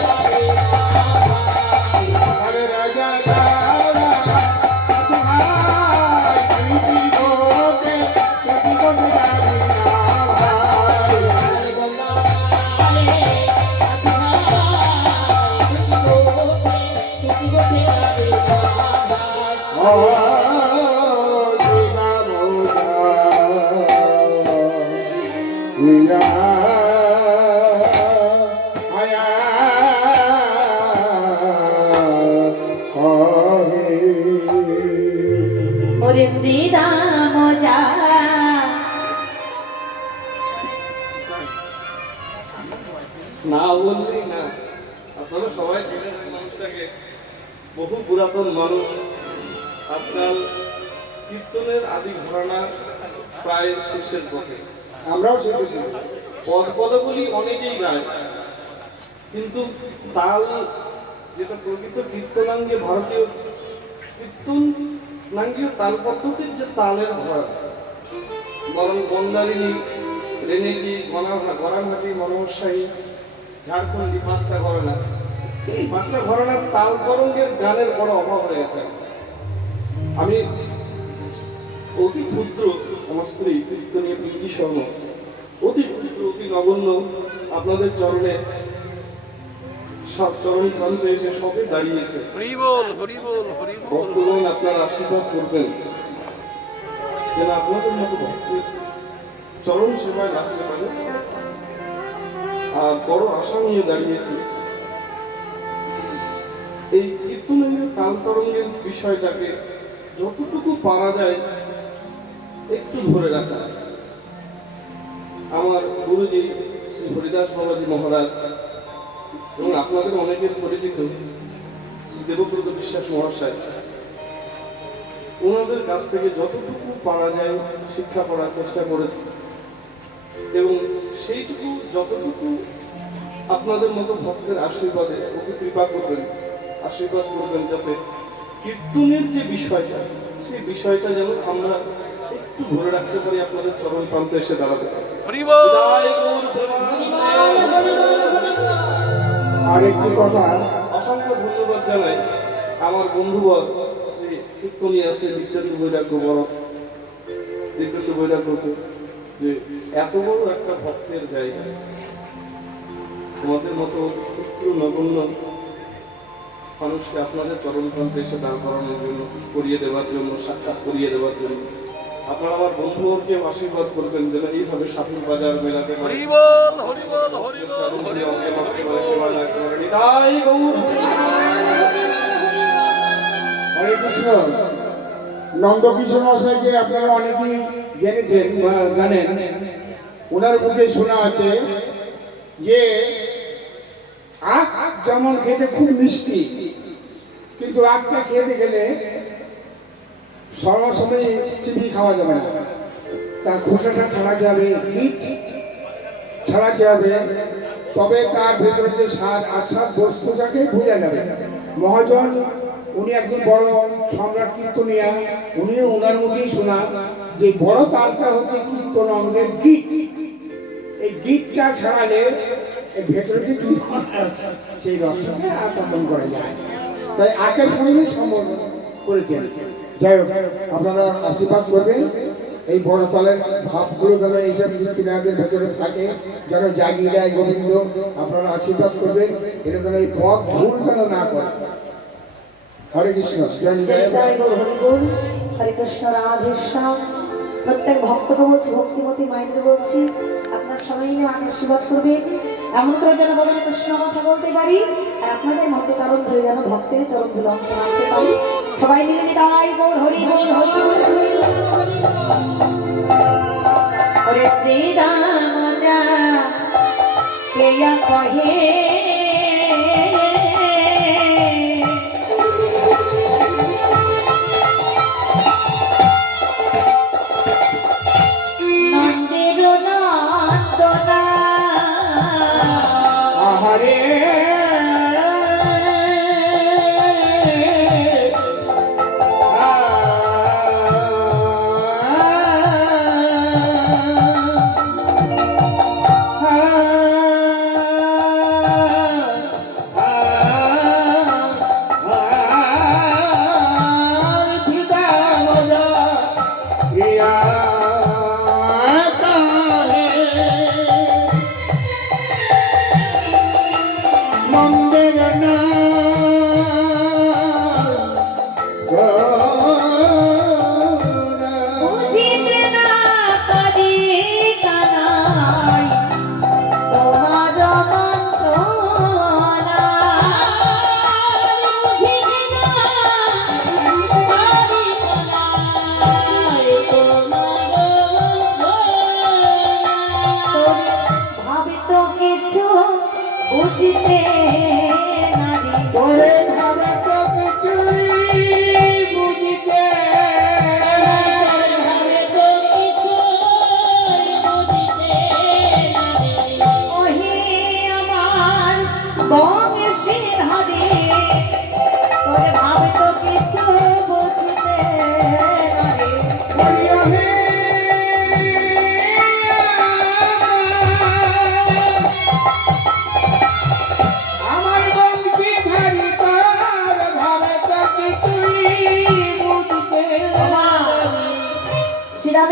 যাবি না ভাই আরে রাজা দাদা ভাই তুই কি বলতে যাবি না ভাই ও দুর্গা মৌজা উইরা আয়া ওরে শ্রীরাম যা না বললেই না। আপনারা সবাই চেনেন এই মানুষটাকে, বহু পুরাতন মানুষ। আজকাল কীর্তনের আদি ঘরানা প্রায় শেষের পথে। আমরাও শিখেছি পদপদাবলী অনেকেই গায়, কিন্তু তাল যেটা প্রকৃত কীর্তনাঙ্গে ভারতীয় কীর্তনাঙ্গীয় তাল পদ্ধতির যে তালের ঘর, বরং বন্দারিণী, রেনেকি, গড়াঘাটি, মনোহরশাহী, ঝাড়খণ্ডী পাঁচটা ঘরানা, এই পাঁচটা ঘরানার তাল তরঙ্গের গানের বড় অভাব হয়ে গেছে। আমি অতি ক্ষুদ্র, আমার স্ত্রী কীর্তনীয় পিঙ্কি শর্মা, অতি ক্ষুদ্র, অতি নগণ্য, আপনাদের চরণে সব চরণ প্রান্তে এসে সবে দাঁড়িয়েছে। ভক্তগণ আপনার আশীর্বাদ করবেন যেন আপনাদের মতো ভক্তের চরণ সেবায় রাখতে পারে। আর বড় আশা নিয়ে দাঁড়িয়েছি এই কীর্তনের তাল তরঙ্গের বিষয়টাকে যতটুকু পারা যায় একটু ধরে রাখা। আমার গুরুজি শ্রী হরিদাস বাবাজি মহারাজ এবং আপনাদের অনেকের পরিচিত শ্রী দেবব্রত বিশ্বাস মহাশয়, ওনাদের কাছ থেকে যতটুকু পারা যায় শিক্ষা করার চেষ্টা করেছি, এবং সেইটুকু যতটুকু আপনাদের মতো ভক্তের আশীর্বাদে ওকে কৃপা করবেন, আশীর্বাদ করবেন যাতে কীর্তনের যে বিষয়টা, সেই বিষয়টা যেন আমরা একটু ধরে রাখতে পারি আপনাদের চরণ প্রান্তে এসে দাঁড়াতে পারি। বিদায় গৌর প্রেমানন্দে। আর একটি কথা, অসংখ্য ধন্যবাদ জানাই আমার বন্ধুবর শ্রী টিপ্পণী আছে দিব্যেন্দু বৈরাগ্য বড় দিব্যেন্দু বৈরাগ্যকে, যে এত বড় একটা ভক্তের জায়গা তোমাদের মতো ক্ষুদ্র নগণ্য মানুষকে আপনাদের চরণ প্রান্তে এসে দাঁড় করানোর জন্য, করিয়ে দেওয়ার জন্য, সাক্ষাৎ করিয়ে দেওয়ার জন্য আপনারা আমার বন্ধুবরকে আশীর্বাদ করবেন যেন এইভাবে শাশুর বাজার মেলাতে পারে। বিদায় গৌর। হরে কৃষ্ণ। নন্দকিশোর মশাইকে আপনারা অনেকেই জেনেছেন বা জানেন। ওনার মুখে শোনা আছে যে আখ যেমন খেতে খুব মিষ্টি, কিন্তু আখটা খেতে গেলে সর্বসময় চিবি খাওয়া যাবে না, তার খোসাটা ছাড়াতে হবে, গিট ছাড়াতে হবে, তবে তার ভেতরে যে স্বাদ আস্বাদ বস্তুটাকে বোঝা যাবে। মহাজন উনি একজন বড় সম্রাট কীর্তনিয়া, উনি ওনার মুখেই শোনা যে বড় তালটা হচ্ছে কীর্তন অঙ্গের গীত। এই গীতটা ছাড়ালে এই ভেতরে যে সেই রসটাকে আস্বাদন করা যায়, তাই আখের সঙ্গে সম্বন্ধ করেছেন। যাই হোক, আপনারা আশীর্বাদ করবেন এই বড় তালের ভাবগুলো যেন এইসব কীর্তনিয়াদের ভেতরে থাকে, যেন জাগিয়ে দেয় গোবিন্দ। আপনারা আশীর্বাদ করবেন এটা যেন এই পথ ভুল যেন না করে। হরে কৃষ্ণ। জয় গৌর হরিবোল। হরে কৃষ্ণ রাধে শ্যাম। প্রত্যেক ভক্তকে বলছি, ভক্তিমতী মায়েদের বলছি, আপনার সবাই নিয়ে আমাকে আশীর্বাদ করবেন, এমন করে যেন বলেন কৃষ্ণ কথা বলতে পারি, আর আপনাদের মতে কারণ ধরে যেন ভক্তের চরণ ধুলো অঙ্কে আনতে পারি। সবাই মিলে জয় গৌর হরিবোল। হরে শ্রীরাম যা কেয়া কহে হরে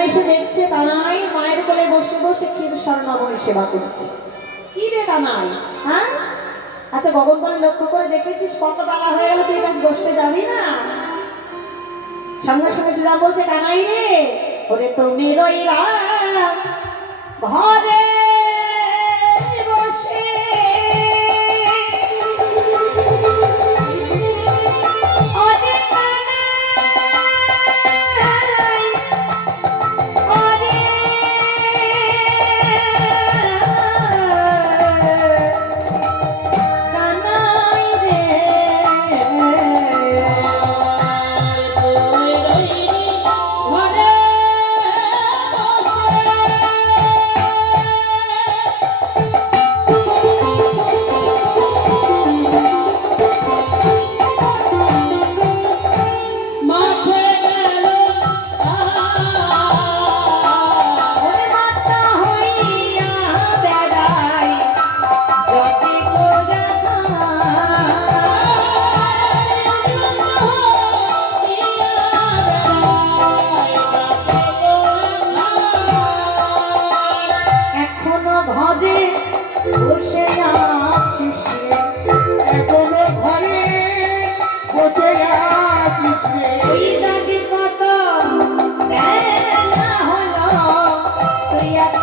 এসে দেখছে কানাই মায়ের কোলে বসে বসে ক্ষীর স্বর্ণময় সেবা করছে। কি রে কানাই, হ্যাঁ? আচ্ছা গগন বলে লক্ষ্য করে দেখেছিস কত বেলা হয়ে গেল, তুই কাজ বসতে যাবি না? সঙ্গে সঙ্গে শ্রীরাম বলছে কানাই রে, ওরে তুমি রইলা ঘরে বসে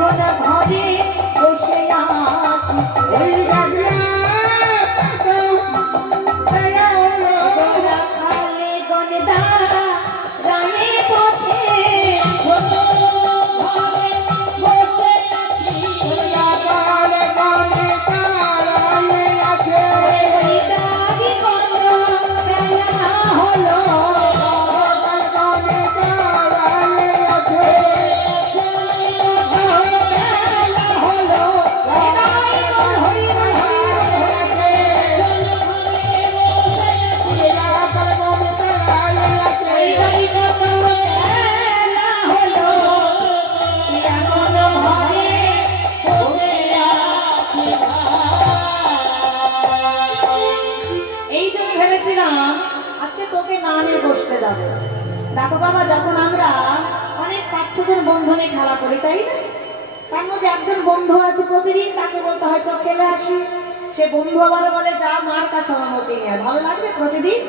এখন ঘরে বসে আছিস ওই ডাকলে গোরা খালে গনদা রানে পথে ঘরে বসে আছি কালে কালে কালে আছে ওই দাগি কোনো বেলা না হলো কালে কালে আছে বেলা হলো এলাই মন হইল এলাই কত বেলা হলো এমন ঘরে বসে আছি এই তুমি ভেবেছিলাম আজকে তোকে না নিয়ে বসতে যাবে। দেখো বাবা, যখন আমরা অনেক 5-6 বন্ধু নিয়ে খেলা করি, তাই না? তার মধ্যে একজন বন্ধু আছে প্রতিদিন তাকে বলতে হয় চল খেলে আসি, সে বন্ধু আবার বলে যা মার কাছে অনুমতি নিয়ে। ভালো লাগবে প্রতিদিন?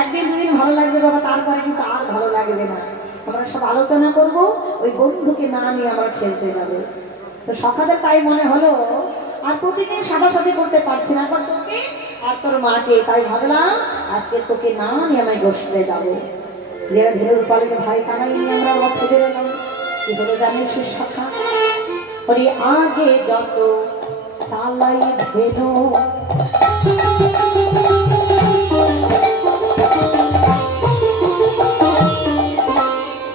একদিন দুদিন ভালো লাগবে বাবা, তারপরে কিন্তু আর ভালো লাগবে না। আমরা সব আলোচনা করব ওই বন্ধুকে না নিয়ে আমরা খেলতে যাবে। তো সকালে তাই মনে হলো আর প্রতিদিন সাদাসাদি করতে পারছি না, এখন তোকে আর তোর মাকে, তাই ভাবলাম আজকে তোকে না নিয়ে আমায় বসতে যাবো। ধীরে ধীরে রূপালীকে ভাই কানাই নিয়ে আমরা রথে বেরোলাম। কি হলো জানিস সে শাখা? ওরে আগে যত চালাই ধেনু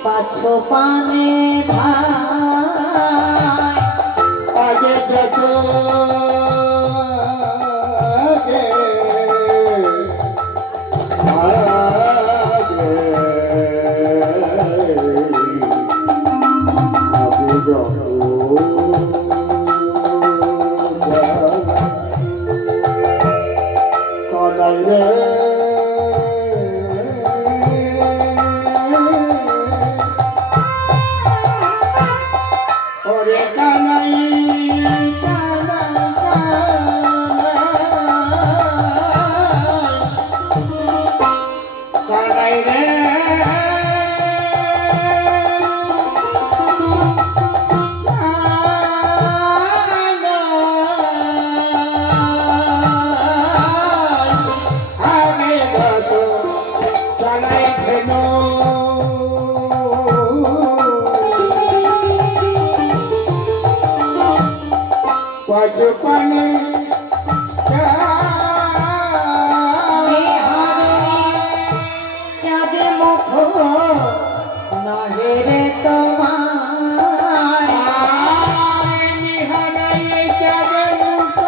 পাছো পানে ভাই আগে যত আগে আগে যত কলাই রে ওরে কানাই কানাই রে আগে যত চালাই ধেনু পানে চাঁদের মুখ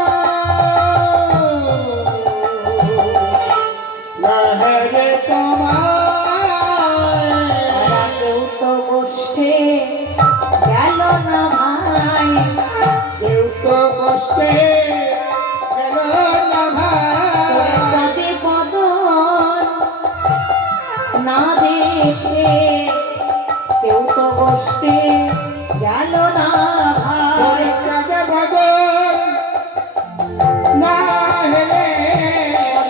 নহেরে তোমার কেউ তো বসছে গেল না ভাই কেউ তো বসতে গেল না ভাই চাঁদে বদন না দেখে কেউ তো বসতে গেল না ভাই চাঁদে বদল না হেলে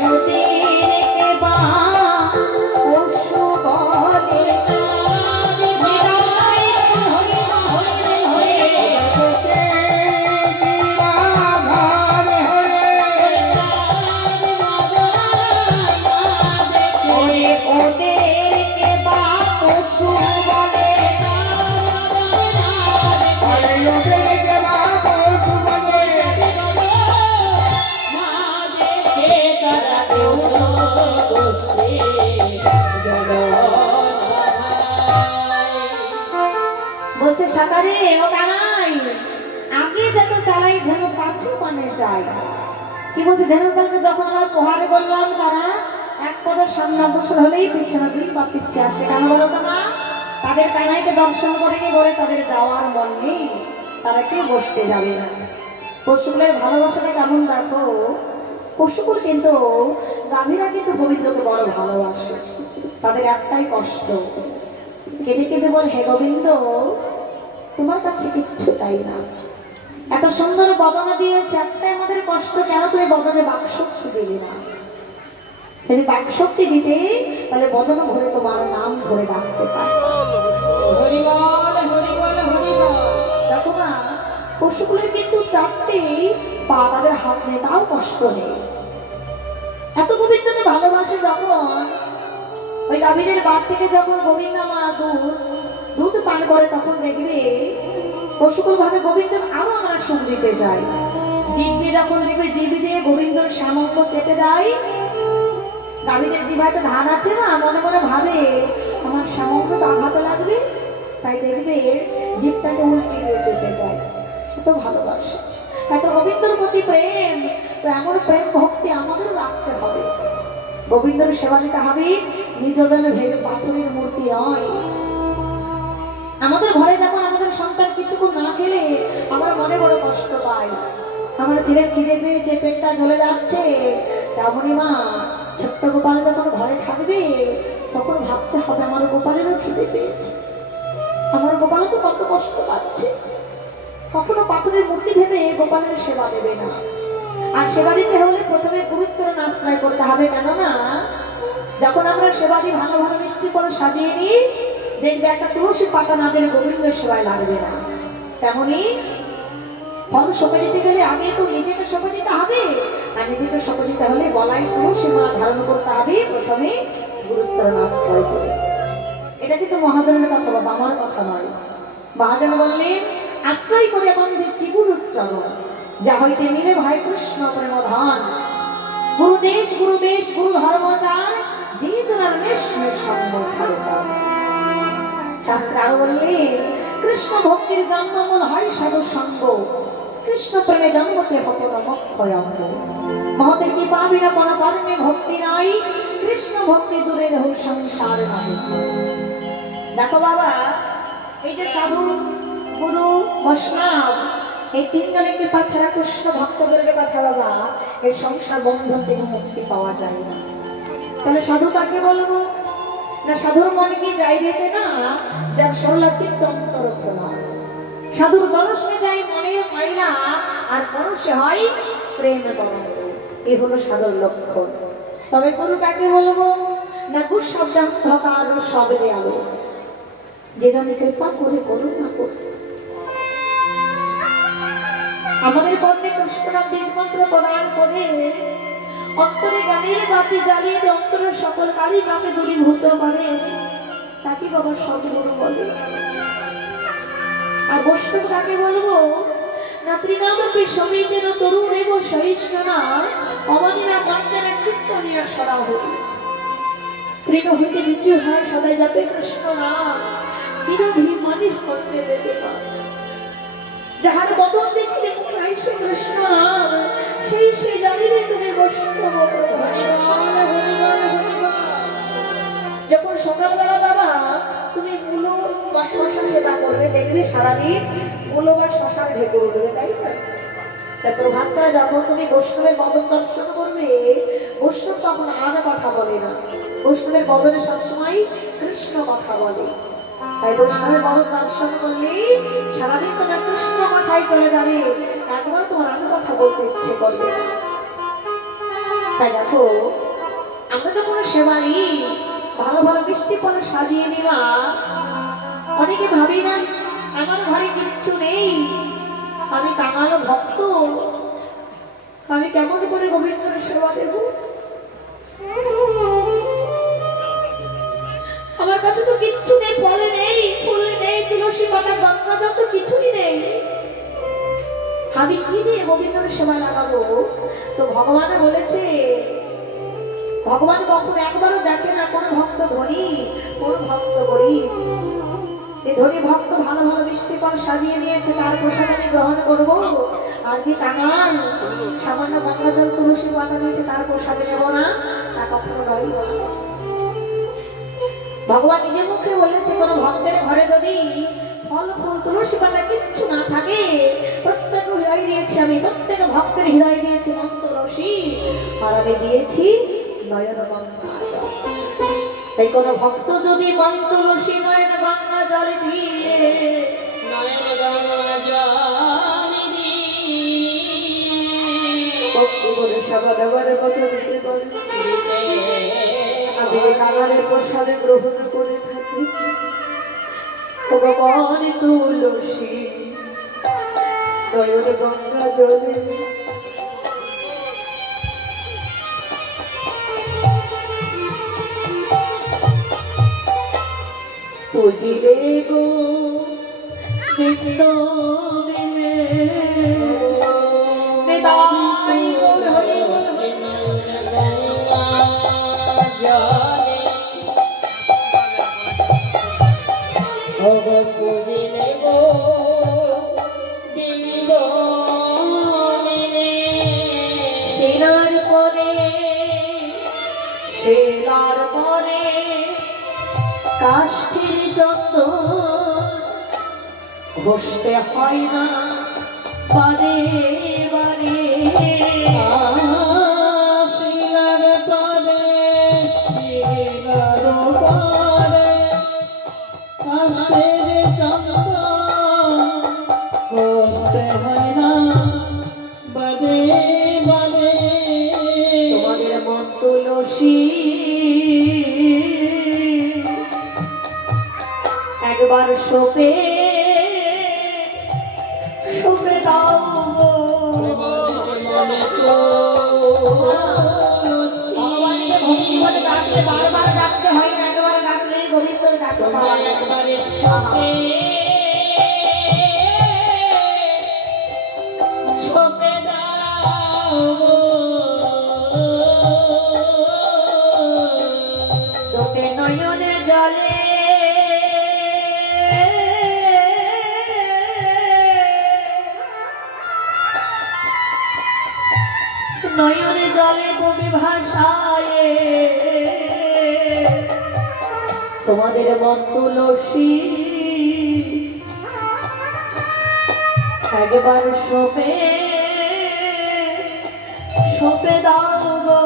নদীর কেবা পশু বলে বিদায় হরি হরি হরি বসে দিবা ঘর ওরে ওদের কেবা পশু বলে হরে লোকে দেবা বসু বলে মা দেখে তারা কেউ বসে গেল বলছে সাকারে ও কানাই আগে যত চালাই ধেনু পাছু মানে চাই। কি বলছে ধেনু পালকে যখন আমরা পোহারে বললাম তারা এক পদের সামনে অগ্রসর হলেই পিছনে 2 পা পিছিয়ে আসছে। কেন বলো তোমরা? তাদের কানাইকে দর্শন করেনি বলে তাদের যাওয়ার মন নেই, তারা কেউ বসতে যাবে না। পশুগুলোর ভালোবাসাটা কেমন দেখো, পশুকুল কিন্তু গাভীরা কিন্তু গোবিন্দকে বড় ভালোবাসে। তাদের একটাই কষ্ট, কেঁদে কেঁদে বলে হে গোবিন্দ তোমার কাছে কিচ্ছু চাই না, এত সুন্দর বদনা দিয়েছে, আজকে আমাদের কষ্ট কেন তুই বদনে বাকশক্তি দিলি না? যদি বাকশক্তি দিতে তাহলে বদন ভরে তোমার নাম ধরে ডাকতে পারে। হরি বল হরি বল হরি বল। দেখো না পা তাদের হাত নেই, তাও কষ্ট নেই। এত গোবিন্দকে ভালোবাসে যখন, ওই গাভীরের বাড় থেকে যখন গোবিন্দ মা দুধ পান করে, তখন দেখবে পশুকুল ভাবে গোবিন্দ আরো আমরা সুখ দিতে যাই। জীব দিয়ে যখন দেখবে জীব দিয়ে গোবিন্দর সামর্থ্য চেপে যায়, গাভীরের জিভায় তো ধান আছে না, মনে মনে ভাবে আমার সামর্থ্য আঘাত লাগবে, তাই দেখবে জীবটাকে উল্টে দিয়ে চেপে যায়। এত ভালোবাসে, এত গোবিন্দর প্রতি প্রেম, তো এমন প্রেম ভক্তি আমাদেরও রাখতে হবে। গোবিন্দর সেবা দিতে হবে, নিজ জনে ভেবে পাথরের মূর্তি নয়। আমাদের ঘরে যখন আমাদের সন্তান কিছুক্ষণ না খেলে আমার মনে বড় কষ্ট পায়। আমার ছেলে খিদে পেয়েছে, পেটটা জ্বলে যাচ্ছে, তেমনই মা ছোট্ট গোপাল যখন ঘরে থাকবে, তখন ভাবতে হবে আমার গোপালেরও খিদে পেয়েছে, আমার গোপালও তো কত কষ্ট পাচ্ছে। কখনো পাথরের মূর্তি ভেবে গোপালের সেবা দেবে না। আর সেবা দিতে হলে প্রথমে গুরুত্বর আশ্রয় করতে হবে, কেননা যখন আমরা সেবা দিই ভালো ভালো মিষ্টি করে সাজিয়ে নিই, দেখবে একটা তুলসী পাতা না দিলে গোবিন্দের সেবায় লাগবে না। তেমনি ফল সঁপে দিতে গেলে আগে তো নিজেকে সঁপে দিতে হবে, আর নিজেকে সঁপে দিতে হলে গলায় তুলসী মালা ধারণ করতে হবে, প্রথমে গুরুত্বর আশ্রয় করে। এটা কিন্তু মহাজনের কথা বাবা, আমার কথা নয়। মহাজন বললেন, আশ্রয় করে বন্ধে চিগুর উচ্চরণ, যা হইতে মিলে ভাই কৃষ্ণ প্রেম ধান। গুরুদেশ গুরুবেশ গুরু ধর্মচার, যে জনার মেষ্মের সঙ্গ ছাড়ে। শাস্ত্র আরো বললেন, কৃষ্ণ ভক্তির জন্মমূল হয় সাধু সঙ্গ, কৃষ্ণ প্রেমে জন্মতে হত নমক্ষয় অঙ্গ। মহতের কি পাবি না কোন কর্মে ভক্তি নাই, কৃষ্ণ ভক্তি দূরে রহ সংসার নাই। দেখো বাবা, এই যে সাধু গুরু বৈষ্ণব এই তিনজনকে পাছাড়া কৃষ্ণ ভক্তদের কথা বাবা, এই সংসার বন্ধন থেকে মুক্তি পাওয়া যায় না। তাহলে সাধু কাকে বলবো না? সাধুর মনে কি যাই বেঁচে না, যার সরলা চিত্ত অন্তর প্রমাণ। সাধুর পরশে যাই মনের ময়লা, আর পরশে হয় প্রেম গরম। এ হলো সাধুর লক্ষণ। তবে গুরু কাকে বলবো না? গুসব্দান্ধকার সবের আলো, যেটা কৃপা করে করুণা করে আমাদের কর্ণে কৃষ্ণনাম বীজ মন্ত্র প্রদান করে অন্তরে জ্ঞানের বাতি জ্বালিয়ে দিয়ে অন্তরের সকল কালী মাকে দূরীভূত করে, তাকে বাবা সদ্গুরু বলে। আর বৈষ্ণব কাকে বলবো না? তৃণামপি সমিতেন তরুণ এব সহিষ্ণুনা, অমানিনা কান্তেনা কীর্তনীয় সরা হই। তৃণ হইতে দ্বিতীয় হয় সদাই যাবে কৃষ্ণ নাম, বিরোধী মানিস করতে দেবে না। যাহার বদন দেখিলে মুখে আইসে কৃষ্ণ নাম, সেই সে জানিবে তুমি বৈষ্ণব। যখন সকালবেলা বাবা তুমি মূলো বা শশা সেবা করবে, দেখবে সারাদিন মূলো বা শশা ঢেকে উঠবে, তাই না? প্রভাতটা যখন তুমি বৈষ্ণবের বদন দর্শন করবে, বৈষ্ণব তখন আর কথা বলে না, বৈষ্ণবের বদনে সবসময় কৃষ্ণ কথা বলে। তাই বৈষ্ণবের বদন দর্শন করলে সারাদিন তোমার কৃষ্ণ কথাই চলে যাবে, একবার তোমার আর কথা বলতে ইচ্ছে করবে। তাই দেখো, আমরা যখন সেবা নিই, ভালো ভালো মিষ্টি করে সাজিয়ে নিবা, অনেকে ভাবি না আমার ঘরে কিচ্ছু নেই, আমি কাঙাল ভক্ত, আমি কেমন করে গোবিন্দের সেবা দেব? আমার কাছে তো কিচ্ছু নেই, ফলে নেই, ফুল নেই, তুলসী পাতা, গঙ্গা জল তো কিছুই নেই, আমি কি দিয়ে গোবিন্দের সেবা লাগাবো? তো ভগবান বলেছে, ভগবান কখনো একবারও দেখে না কোন ভক্ত ধনী কোন ভক্ত গরিব। এই ধনী ভক্ত ভালো ভালো মিষ্টি ফল সাজিয়ে নিয়েছে, তার প্রসাদ আমি গ্রহণ করবো, আর যে কাঙাল সামান্য গঙ্গা জল তুলসী পাতা নিয়েছে তার প্রসাদে নেব না, তা কখনো নয়। ভগবান নিজের মুখে বলেছে, কোন ভক্তের ঘরে যদি ফল ফুল তুলসী পাতা কিচ্ছু না থাকে, প্রত্যেক হৃদয় দিয়েছি আমি, প্রত্যেক ভক্তের হৃদয় দিয়েছি মস্ত রসি, আর আমি দিয়েছি নয়ন গঙ্গা জল। তাই কোন ভক্ত যদি মন তুলসী নয়ন গঙ্গা জল দিয়ে, নয়ন গঙ্গা জল ভক্তি করে সেবা দেওয়ার মতো দিতে পারে, আমি কাঙালের প্রসাদে গ্রহণ করে থাকি। ভগবান তুলসী নয়ন গঙ্গা জলে খুঁজিলে গো বিন্দু মিলে বেদাই গৌর হরি বল শিলার পরে শিলার পরে কাষ্ঠের যত ঘষতে হয় না বারে বারে শিলার পরে শিলার পরে কাশের চন্দ্র কষতে হয় না বারে বারে। তোমাদের মন তুলসী একবার শোপে শোপে দাও গো। ভগবানকে ভক্তি করে ডাকলে বারবার ডাকতে হয় না, একবার ডাকলে গভীর করে ডাকতে হয়। একবারে শোকে শোকে দাও দুটি নয়নে জলে নয়নে জলে কবি ভাষায় তোমাদের মন তুলসী একবার শোপে শোপে দাও গো।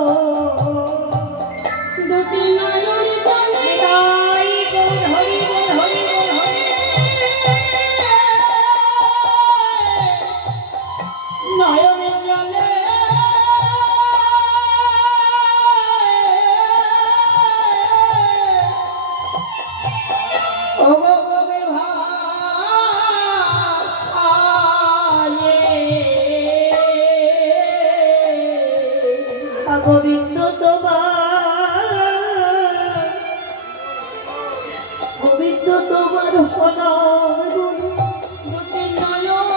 দুটি নয়ন জলে নিতাই গৌর হরি বল হরি বল হরি নয়ন জলে ও গো গো ভাষায় গোবিন্দ গোবিন্দ তোমার হলার গুরু দুটি নয়ন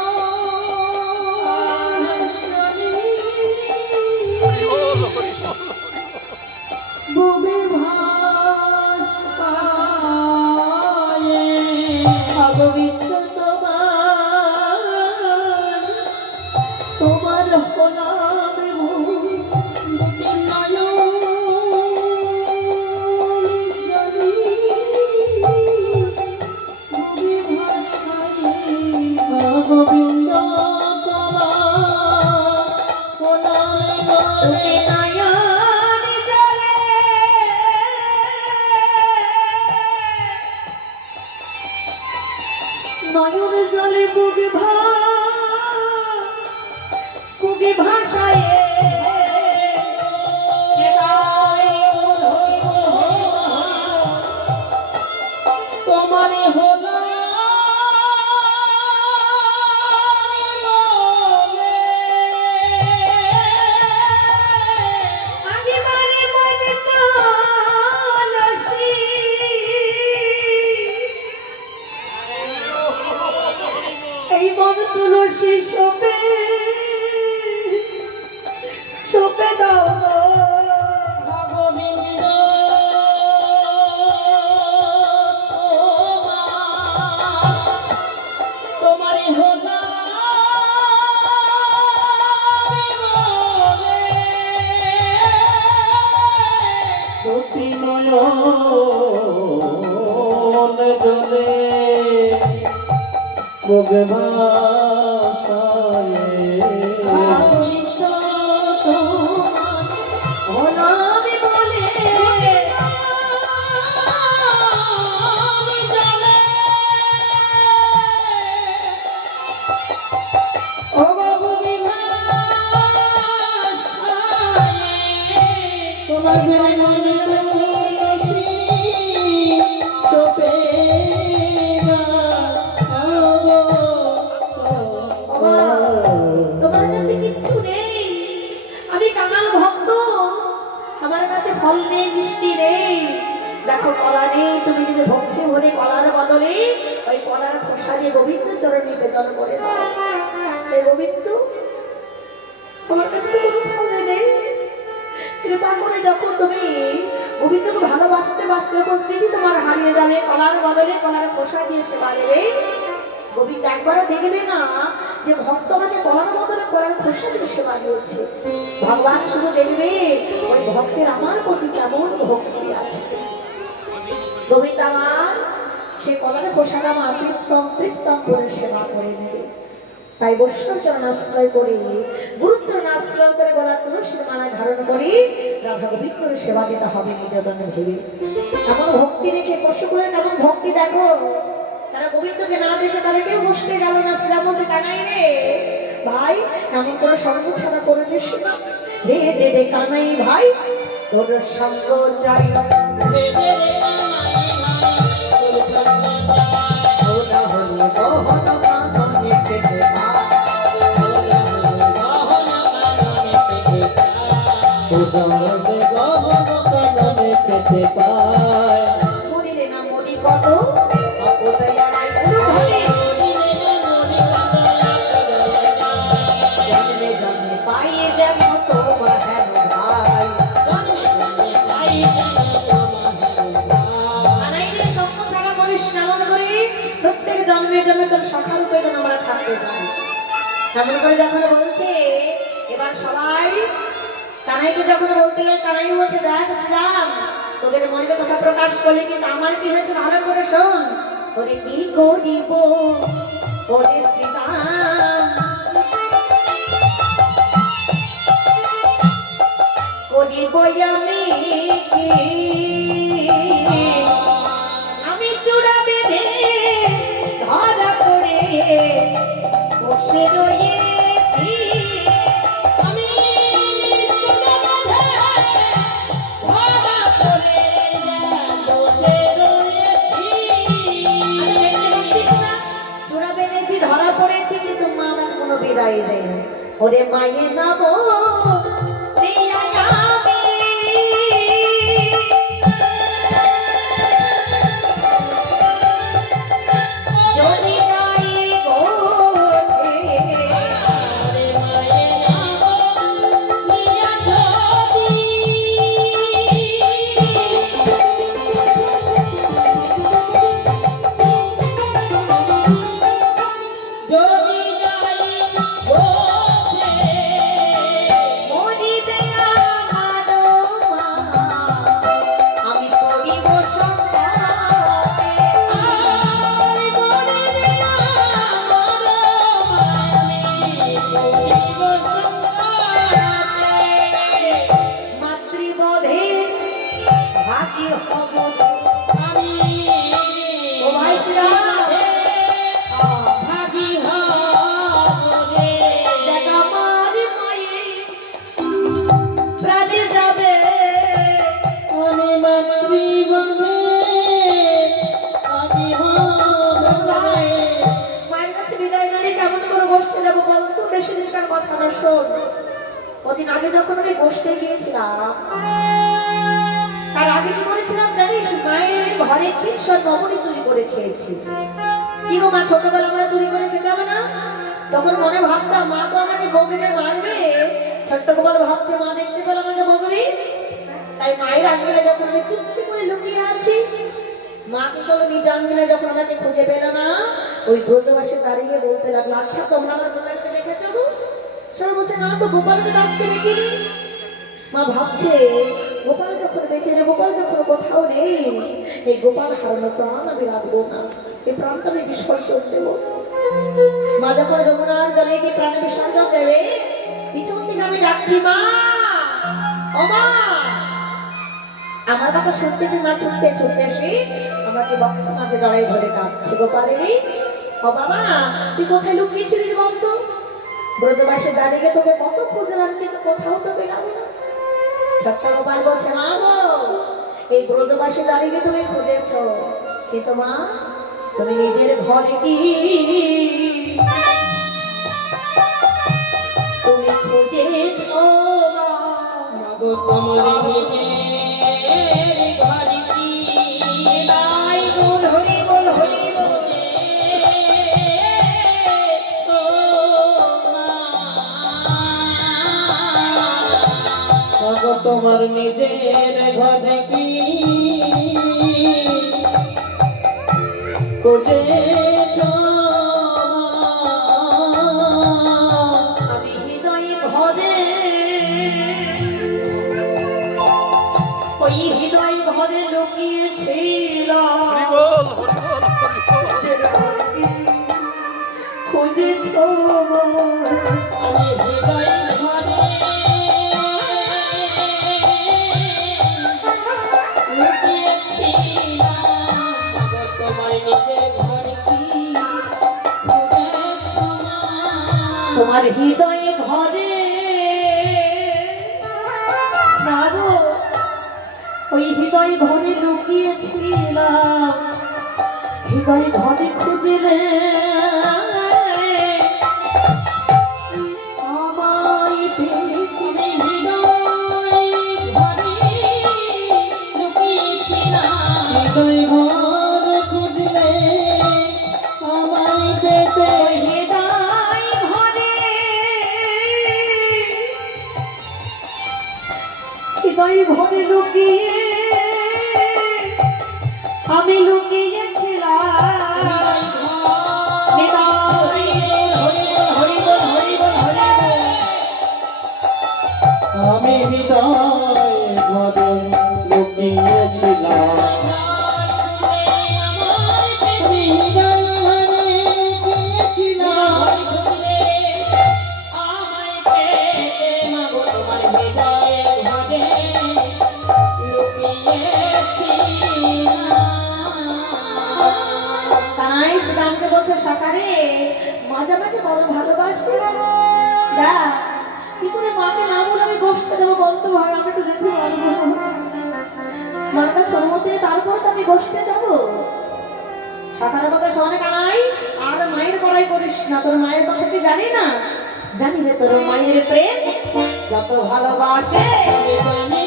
ভূমি ভাষায় গোবিন্দ তোমার হলার গুরু দুটি নয়ন ভূমি ভাষায় গোবিন্দ তোমার কোনায় দুটি নয়ন জলে নয়ন জলে বুকে ভাষায় তোমারে হলো আমি মানে মনে চলসি এই মন তুলসী শোপে শোপে দাও গো। গোবিন্দ তোমারে হলো দুটি নয়ন জলে মুখে ভাষায় গোবিন্দ তোমার হলো আমি বলে ও বাবুরি তোমাদের মনে তুলসী চোপে তোমার কাছে কিচ্ছু নেই, আমি কাঙাল ভক্ত, আমার কাছে ফল নেই মিষ্টি নেই, দেখো কলা নেই, তুমি যদি ভক্তি ভরে কলার বদলে ওই কলার খোসা দিয়ে গোবিন্দ চরণ নিবেদন করে দাও। এই গোবিন্দ, আমার কাছে তো কোনো ফলে নেই, কৃপা করে যখন তুমি গোবিন্দকে ভালোবাসতে বাসতে যখন স্মৃতি তোমার হারিয়ে যাবে, কলার বদলে কলার খোসা দিয়ে সেবা দেবে, গোবিন্দ একবারও দেখবে না যে ভক্ত আমাকে কলার বদলে কলার খোসা দিয়ে সেবা দিয়েছে। ভগবান শুধু দেখবে ওই ভক্তের আমার প্রতি কেমন ভক্তি আছে। গোবিন্দ আমার সে কলার খোসাটা আমার তৃপ্তম তৃপ্তম করে সেবা করে নেবে। তাই বৈষ্ণব চরণ আশ্রয় করি, গুরুচরণ আশ্রয় করে গলা তুলসীর মালা ধারণ করি, রাধা গোবিন্দর সেবা দিতে হবে নির্যাতনে ভেবে। এমন ভক্তি রেখে পশু করে কেমন ভক্তি দেখো, তারা গোবিন্দকে না দেখে তারা কেউ বসতে গেল না। শ্রীরাম বলছে, কানাই রে ভাই, এমন করে সঙ্গ ছাড়া করেছিস না, দে দে দে কানাই ভাই, তোর সঙ্গ চাই না। ওটা হলো গহনা কাননে পেতে পায়, মরিলে না মরি কত অপদয়া নাই কোনো ভাবে, জন্মে জন্মে পাইয়ে যেন তোমার হেন ভাই। আনাইলে স্বপ্ন ছাড়া করিস এমন করে প্রত্যেক জন্মে জন্মে তোর সখা রূপে যেন আমরা থাকতে পারি। এমন করে যখন বলছে, এবার সবাই কানাইকে যখন বলতে গেলে কানাই বলছে, দেখ শ্রীরাম, তোদের মনের কথা প্রকাশ করলে কিন্তু আমার কি হয়েছে ভালো করে শোন। ওরে কি করিব ওরে শ্রীরাম, করিব আমি কি, আমি চূড়া বেঁধে ধরা করে বসে রয়েছি, আমি চূড়া বেঁধে ধরা করে বসে রয়েছি। আরে দেখতে পাচ্ছিস না, চূড়া বেঁধেছি, ধরা পড়েছি, কিন্তু মা আমার কোনো বিদায় দেয় না। ওরে মায়ের নাম কদিন আগে যখন আমি গোষ্ঠে গিয়েছিলাম, তার আগে কি করেছিলাম জানিস, মায়ের ঘরে কৃষ্ণ নবনী চুরি করে খেয়েছি। কি গো মা, ছোটবেলা আমরা চুরি করে খেতে হবে না? তখন মনে ভাবতাম মা তো আমাকে বকবে মারবে, ছোট্ট গোপাল ভাবছে মা দেখতে পেলে আমাকে বকবে। তাই মায়ের আঙ্গিনা যখন আমি চুপটি করে লুকিয়ে আছি, মা কি করলো, নিজ আঙ্গিনা যখন আমাকে খুঁজে পেল না, ওই ব্রজবাসে দাঁড়িয়ে বলতে লাগলো, আচ্ছা তোমরা আমার গোপালকে দেখেছো গো? সবাই বলছে, না তো গোপালকে তো আজকে দেখিনি। মা ভাবছে গোপাল যখন বেঁচে নেই, গোপাল যখন কোথাও নেই, এই গোপাল হারানো প্রাণ আমি রাখবো না, এই প্রাণটা আমি বিসর্জন দেবো। মা যখন যমুনার জলে গিয়ে প্রাণে বিসর্জন দেবে, পিছন থেকে আমি ডাকছি, মা ও মা, আমার কথা শুনছে কি? মা ছুটতে ছুটতে এসে আমাকে বক্ষ মাঝে জড়াই ধরে কাঁদছে, গোপালেরই ও বাবা, তুই কোথায় লুকিয়েছিলিস বলতো? ব্রজবাসে দাঁড়িয়ে তোকে কত খুঁজলাম, কিন্তু কোথাও তো পেলাম না। ছোট্ট গোপাল বলছে, মা গো, এই ব্রজবাসে দাঁড়িয়ে তুমি খুঁজেছ, কিন্তু মা তুমি নিজের ঘরে কি তুমি খুঁজেছ? মাগো তোমার নিজের ঘরে কি তোমার নিজের ঘরে কি খুঁজেছ আমি হৃদয় ঘরে ওই হৃদয় ঘরে লুকিয়েছিলাম খুঁজেছ আমি হৃদয় ঘরে লুকিয়েছিলাম তোমার নিজের ঘরে কি খুঁজেছ মা? তোমার হৃদয় ঘরে না গো, ওই হৃদয় ঘরে লুকিয়েছিলাম হৃদয় ঘরে খুঁজলে আমায় পেয়ে তুমি হৃদয় ঘরে লুকিয়েছিলাম হৃদয় ঘর খুঁজলে আমায় পেতে হৃদয় ঘরে হৃদয় ঘরে লুকিয়ে আমি লুকিয়েছিলাম হৃদয় হরিবল হরিবল হরিবল হরিবল আমি হৃদয় ঘরে লুকিয়েছিলাম আমি হৃদয় ঘরে লুকিয়েছিলাম কানাই শ্রীরামকে বলছে সকারে মাঝে মাঝে বড় ভালোবাসে দা কি করে মাকে না বলে আমি গোষ্ঠ দেবো বলতো ভাই আমি তো যেতে পারবো না মার কাছে অনুমতি নিয়ে তারপর তো আমি গোষ্ঠে যাবো সকালের কথা শোনে কানাই আর মায়ের পড়াই করিস না তোর মায়ের কথা কি জানি না জানি যে তোর মায়ের প্রেম যত ভালোবাসে আমি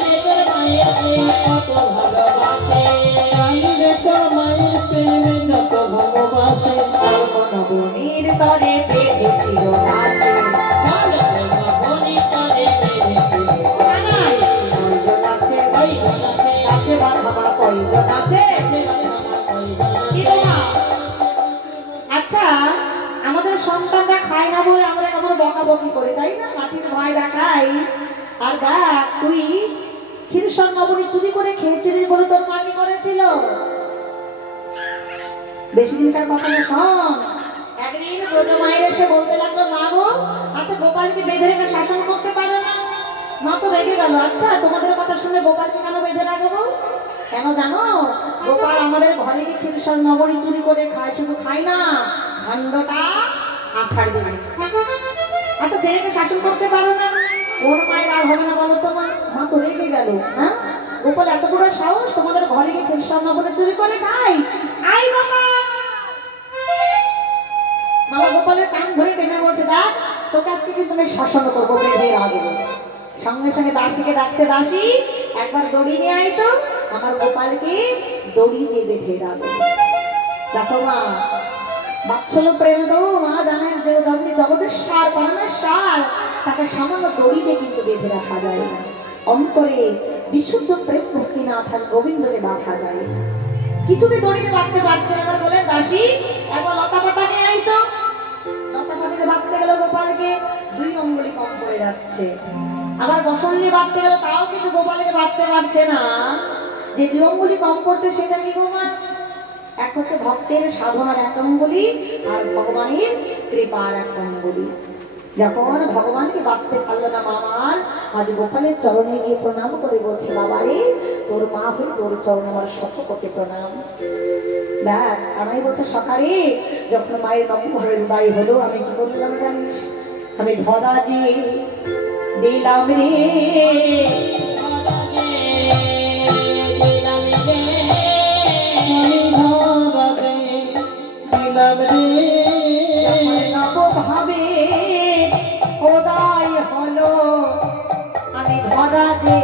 রে তোর মায়ের প্রেমে যত ভালোবাসে মনির তরে পেয়েছিল নাচে কয়জন আছে নাচে বাবা কয়জন আছে কি গো মা? আচ্ছা আমাদের সন্তানরা খায় না বলে আমরা কেমন বকাবকি করি তাই না মাটির ভয় দেখাই আর দেখ তুই ক্ষীরসন নবনী চুরি করে খেয়েছিলি বলে তোর মা কি করেছিল বেশি দিনকার কথা না শোন একদিন ব্রজ মায়ের এসে বলতে লাগলো মা গো আচ্ছা গোপালকে বেঁধে রেখে শাসন করতে পারো না মা তো রেগে গেল আচ্ছা তোমাদের কথা শুনে গোপালকে কেন বেঁধে রাখবো কেন জানো গোপাল আমাদের ঘরে গিয়ে ক্ষীরসন নবনী চুরি করে খায় শুধু খায় না ভাণ্ডটা আর ছাড়ি দেবে আচ্ছা ছেলেকে শাসন করতে পারো না ওর মায়ের আর হবে না বলো তো মা মা তো রেগে গেল হ্যাঁ গোপাল এত বড় সাহস তোমাদের ঘরে গিয়ে ক্ষীরসন নবনী চুরি করে খায় আই বাবা মামা গোপালের কান ধরে টেনে বলছে দেখ তোকে আজকে কিন্তু আমি শাসন করবো বেঁধে রাখবো সঙ্গে সঙ্গে দাসীকে ডাকছে দাসী একবার দড়ি নিয়ে আয় তো আমার গোপালকে দড়ি দিয়ে বেঁধে রাখবো দেখো মা বাৎসল্য প্রেম তো মা জানেন যে আপনি জগতের সার পরমের সার তাকে সামান্য দড়িতে কিন্তু বেঁধে রাখা যায় না অন্তরে বিশুদ্ধ প্রেম ভক্তি না থাক গোবিন্দকে বাঁধা যায় না কিছুতে দড়িতে বাঁধতে পারছে না বলে দাসী একবার লতা পাতা নিয়ে আই তো লতা পাতাকে বাঁধতে গেল গোপালকে 2 অঙ্গুলি কম পড়ে যাচ্ছে আবার বসন নিয়ে বাঁধতে গেল তাও কিন্তু গোপালকে বাঁধতে পারছে না যে 2 অঙ্গুলি কম পড়ছে সেটা কি গোমা এক হচ্ছে ভক্তের সাধনার 1 অঙ্গুলি আর ভগবানের কৃপার 1 অঙ্গুলি যখন ভগবানকে বাঁধতে পারলো না মামার আজ গোপালের চরণে গিয়ে প্রণাম করে বলছে বাবা রে তোর মা হয়ে তোর চরণে আমার শত কোটি প্রণাম দেখ আমায় বলছে সকালে যখন মায়ের নবম হয়ে বাড়ি হলো আমি কি করলাম জানিস আমি ধরা যে দিলাম রে আমি ধরাতে দিলাম রে নবভাবে খোদাই হলো আমি ধরা যে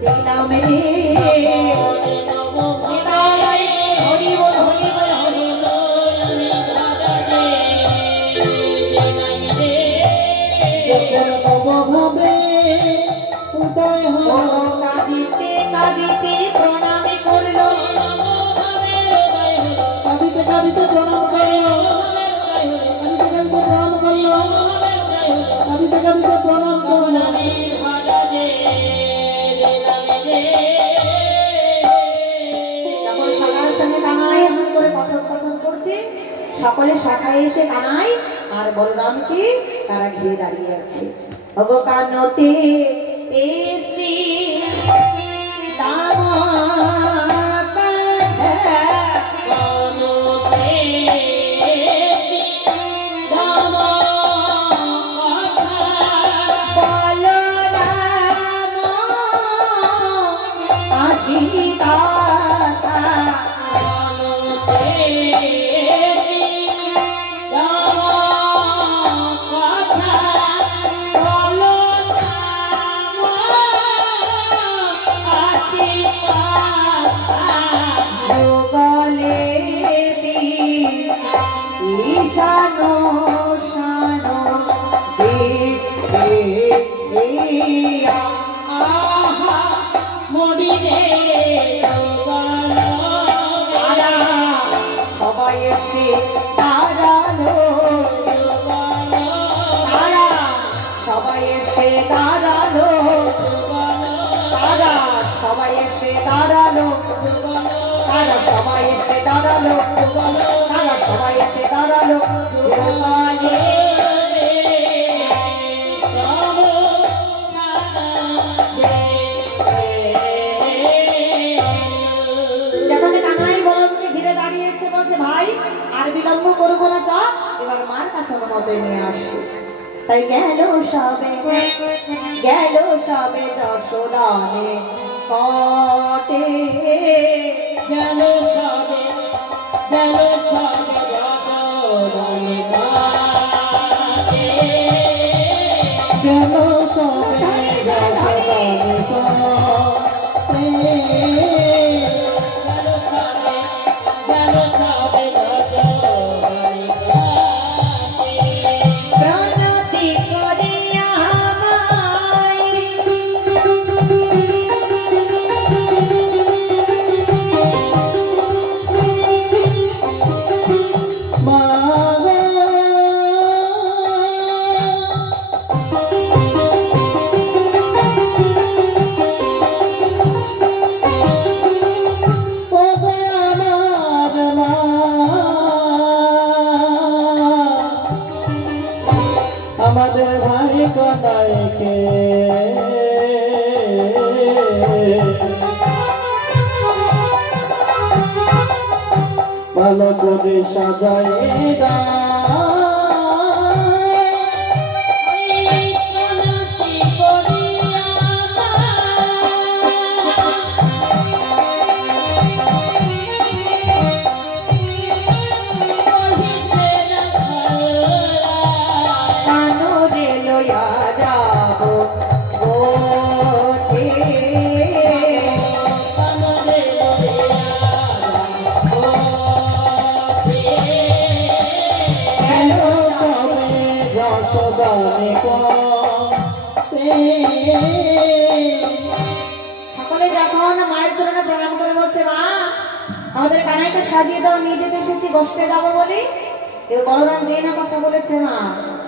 দিলাম রে হরি বল হরি বল হরি যখন নবভাবে উদয় হলো সকলে শাখায় এসে কানাই আর বলরামকে তারা ঘিরে দাঁড়িয়ে আছে। ওগো কানতে এসি শানো শানো আহা মরিলে তারা সবাই এসে দাঁড়ালো, তারা সবাই এসে দাঁড়ালো, তারা সবাই এসে দাঁড়ালো, তারা সবাই এসে দাঁড়ালো, তারা সবাই এসে দাঁড়ালো। যখন কানাই বলরামকে ঘিরে দাঁড়িয়েছে বলছে ভাই আর বিলম্ব করবো না, চা এবার মার কাছে অনুমতি নিয়ে আসো। তাই গেল সবে যশোদানে কটে, গেল সবে যশোদানে কাটে। গেল সবে যশোদানে কটে। প্রণতি করিয়া আমাদের ভাই কনাইকে ভালো করে সাজায় কানুরে লইয়া যাব গোঠে, গেল সবে যশোদানে কটে। সকলে যখন মায়ের চরণে প্রণাম করে বলছে মা আমাদের কানাইকে সাজিয়ে দাও, নিয়ে যেতে এসেছি বসতে যাবো বলি। কেউ বলরাম যে না কথা বলেছে মা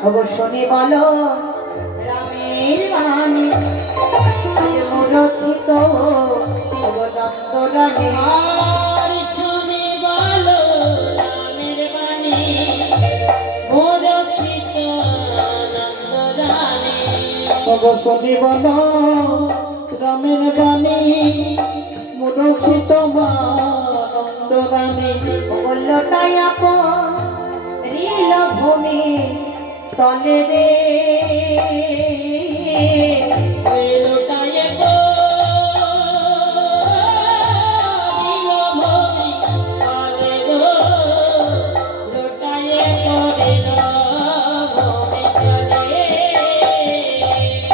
ওগো শোনে বলো রামের বাণী মুরছিত ওগো নন্দরানী। আর শুনে বলো রামের বাণী মোরক্ষিত নন্দরানী। অবশ্যই বল রামের বাণী মুরক্ষিত নন্দরানী। বলল তাই আপন রিল ভূমি তলে রে, লোটায়ে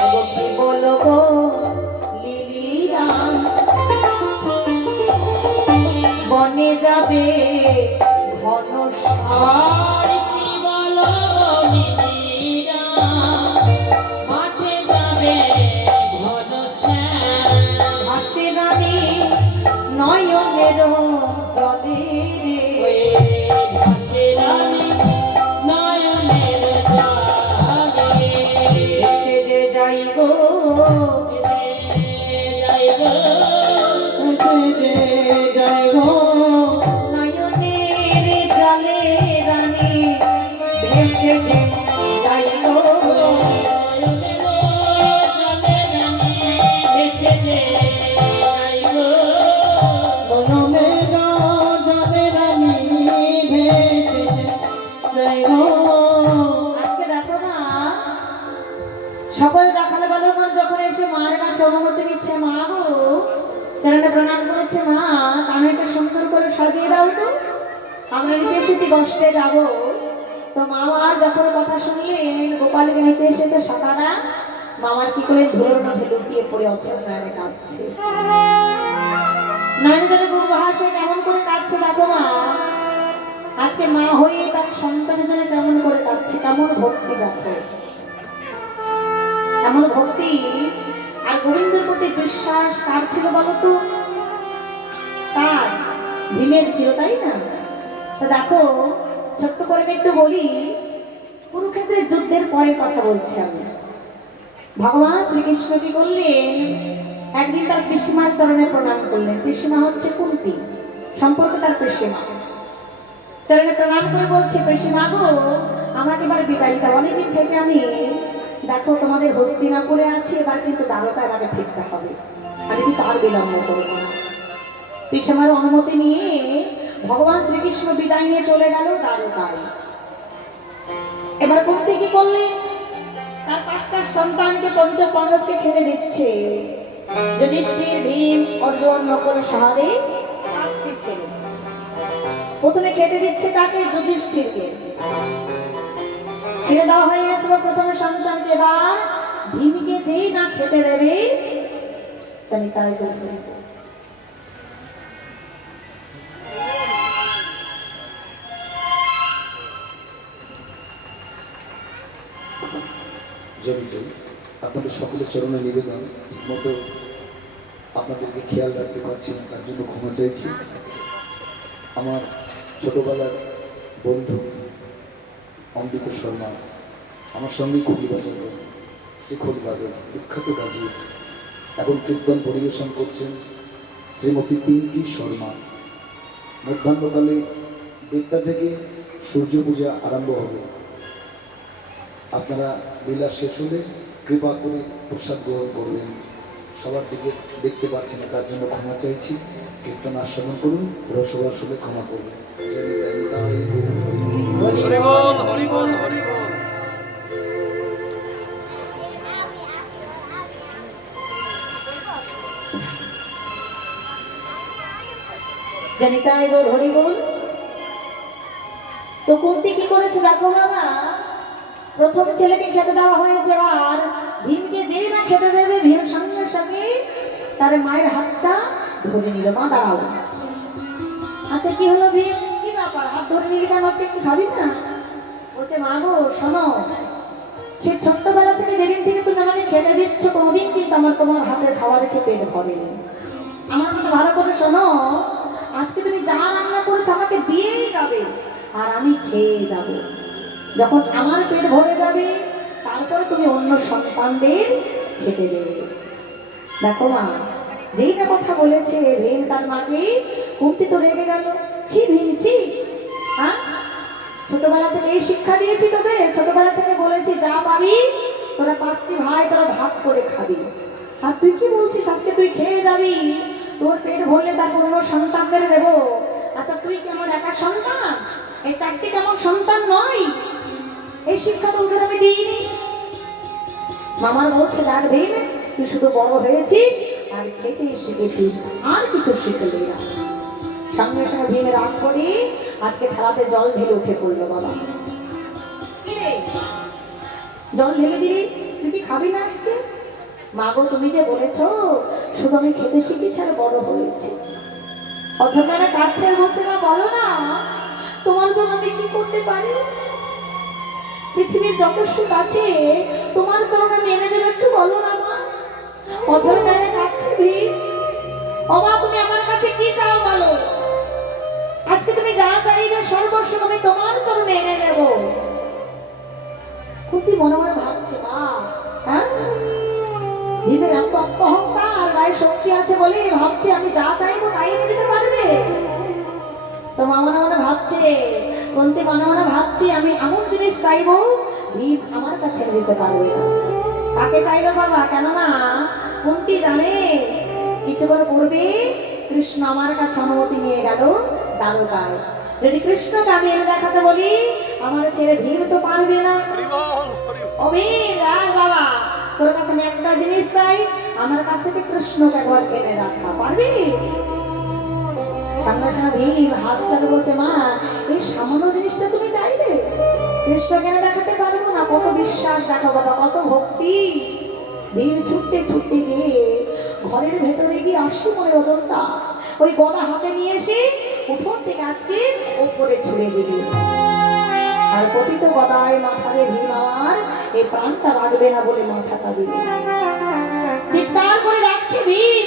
ওগো কি বলবো লিলিরাম বনে যাবে ঘন আর কি বলো নিরা মাঠে যাবে ঘন ভেসে যে যাই গো নয়নে গো জলে রানী ভেসে যে যাই গো। বনমে জলের আমি ভেসে যাই গো। আজকে দেখো না সকল রাখালে বালকগণ যখন এসে মার কাছে অনুমতি নিচ্ছে, মা গো চরণে প্রণাম করেছে, মা কানাইটা সুন্দর করে সাজিয়ে দাও তো, আমরা নিতে এসেছি কষ্টে যাব। তো মামার যখন কথা শুনলেন গোপালকে নিতে এসেছে সকারা, মামার কি করে ধুলোর মধ্যে লুকিয়ে পড়ে অচেন নয়নে কাঁদছে। নয়নে জলে বুক ভাসে কেমন করে কাঁদছে দেখো মা। আজকে মা হয়ে তার সন্তানের জন্য কেমন করে কাঁদছে, কেমন ভক্তি দেখো, এমন ভক্তি। আর গোবিন্দের প্রতি বিশ্বাস কার ছিল বলো তো? কার? ভীমের ছিল, তাই না? তো দেখো ছোট্ট করে আমি একটু বলি, কুরুক্ষেত্রের যুদ্ধের পরের কথা বলছি আমি। ভগবান শ্রীকৃষ্ণ কি করলেন, একদিন তার পিসিমার চরণে প্রণাম করলেন। পিসিমা হচ্ছে কুন্তি, সম্পর্কে তার পিসিমা। চরণে প্রণাম করে বলছে, পিসিমা গো আমাকে এবার বিদায় দাও, অনেকদিন থেকে আমি দেখো তোমাদের হস্তিনাপুরে আছি, এবার কিন্তু দ্বারকা আমাকে ফিরতে হবে, আমি কিন্তু আর বিলম্ব করবো না। পিসিমার অনুমতি নিয়ে ভগবান শ্রীকৃষ্ণ বিদায় নিয়ে চলে গেল দ্বারকায়। এবার কুন্তি কি করলেন, তার পাঁচটা সন্তানকে পঞ্চ পাণ্ডবকে খেতে দিচ্ছে। যুধিষ্ঠির, ভীম, অর্জুন, নকুল, সহদেব, পাঁচটি ছেলে। প্রথমে খেতে দিচ্ছে কাকে? যুধিষ্ঠিরকে। খেতে দেওয়া হয়ে গেছে প্রথম সন্তানকে। এবার ভীমকে যেই না খেতে দেবে জানি তাই করবে। জমিত আপনাদের সকলের চরণে নিবেদন, মতো আপনাদেরকে খেয়াল রাখতে পারছি না, তার জন্য ক্ষমা চাইছি। আমার ছোটবেলার বন্ধু অমৃত শর্মা আমার সঙ্গে খুবই বাজার শ্রীখোল বাজার বিখ্যাত গাজী, এখন কীর্তন পরিবেশন করছেন শ্রীমতী পিঙ্কি শর্মা। মধ্যাহ্নকালে 1টা থেকে সূর্য পূজা আরম্ভ হবে। আপনারা লীলা শেষ হলে কৃপা করে প্রসাদ গ্রহণ করবেন। সবার দিকে দেখতে পাচ্ছেন না, তার জন্য ক্ষমা চাইছি। কীর্তন আস্বাদন করুন, রসবাস হলে ক্ষমা করবেন। জানিতাই গো হরি বল। তো কুন্তি কি করেছে দেখো বাবা, প্রথম ছেলেকে খেতে দেওয়া হয়েছে। আর ভীমকে যেই না খেতে দেবে, ভীম সঙ্গে সঙ্গে তার মায়ের হাতটা ধরে নিল। মা দাঁড়াও। আচ্ছা কি হলো ভীম, কি ব্যাপার, হাত ধরে নিলি কেন, আজকে একটু খাবি না? বলছে মা গো শোনো, সে ছোট্টবেলা থেকে যেদিন থেকে তুমি আমাকে খেতে দিচ্ছ, কোনোদিন কিন্তু আমার তোমার হাতের খাওয়া দেখে পেট ভরেনি। আমার কথা ভালো করে শোনো, আজকে তুমি যা রান্না করেছো আমাকে দিয়েই যাবে, আর আমি খেয়ে যাব। যখন আমার পেট ভরে যাবে তারপরে তুমি অন্য সন্তানদের খেতে দেবে। দেখো মা, যেই না কথা বলেছে ভীম তার মাকে, কুন্তি তো রেগে গেল। ছি ভীম ছি, হ্যাঁ ছোটবেলা থেকে এই শিক্ষা দিয়েছি তোদের, ছোটবেলা থেকে বলেছি যা পাবি তোরা 5টি ভাই তোরা ভাগ করে খাবি, আর তুই কি বলছিস আজকে তুই খেয়ে যাবি, তোর পেট ভরলে তারপর অন্য সন্তানদের দেবো। আচ্ছা তুই কেমন একা সন্তান, এই 4টি কেমন সন্তান নয়? এই শিক্ষা তো ওদের আমি দিইনি। মামার বলছে দেখ ভীম, তুই শুধু বড় হয়েছিস আর খেতে শিখেছিস, আর কিছু শিখলি না। সঙ্গে সঙ্গে ভীমের রাগ করে আজকে থালাতে জল ঢেলে উঠে পড়লো। বাবা কি রে, জল ঢেলে দিলি, তুই কি খাবি না আজকে? মা গো তুমি যে বলেছো শুধু আমি খেতে শিখেছি আর বড় হয়েছি। অচেতনে কাঁদছে আর বলছে না বলো না তোমার জন্য আমি কি করতে পারি? পৃথিবীর যত সুখ আছে তোমার চরণে আমি এনে দেবো, একটু বলো না মা। অচেতনে কাঁদছে ভীম। বাবা তুমি আমার কাছে কি চাও বলো, আজকে তুমি যা চাইবে সর্বস্ব আমি তোমার চরণে এনে দেব। কুন্তি মনে মনে ভাবছে মা, হ্যাঁ ভীমের এত অহংকার, গায়ে শক্তি আছে বলে ভাবছে আমি যা চাইবো তাই এনে দিতে পারবে। তো মা মনে মনে ভাবছে কোনতে মনে মনে ভাবছি আমি এমন জিনিস চাইবো ভীম আমার কাছে এনে দিতে পারবে না। কাকে চাইলো বাবা? কেননা কোনটি জানে কিছুক্ষণ পূর্বে কৃষ্ণ আমার কাছে অনুমতি নিয়ে গেল দ্বারকায়। যদি কৃষ্ণকে আমি এনে দেখাতে বলি আমার ছেলে ভীম তো পারবে না। ও ভীম, বাবা তোর কাছে আমি একটা জিনিস চাই, আমার কাছে কি কৃষ্ণকে একবার এনে দেখা পারবি? সঙ্গে সঙ্গে ভীম হাসতে বলছে, মা এই সামান্য জিনিসটা তুমি চাইলে? কৃষ্ণকে এনে দেখাতে পারবো না? কত বিশ্বাস দেখো বাবা, কত ভক্তি। ভীম ছুটতে ছুটতে গিয়ে ঘরের ভেতরে গিয়ে আসি মনে ওজনটা ওই গদা হাতে নিয়ে এসে উঠোন থেকে আজকে উপরে ছুড়ে দিবি। আর পতিত গদায় মাথা দিয়ে ভীম আমার এই প্রাণটা রাখবে না বলে মাথাটা দিবে। চিৎকার করে রাখছে ভীম,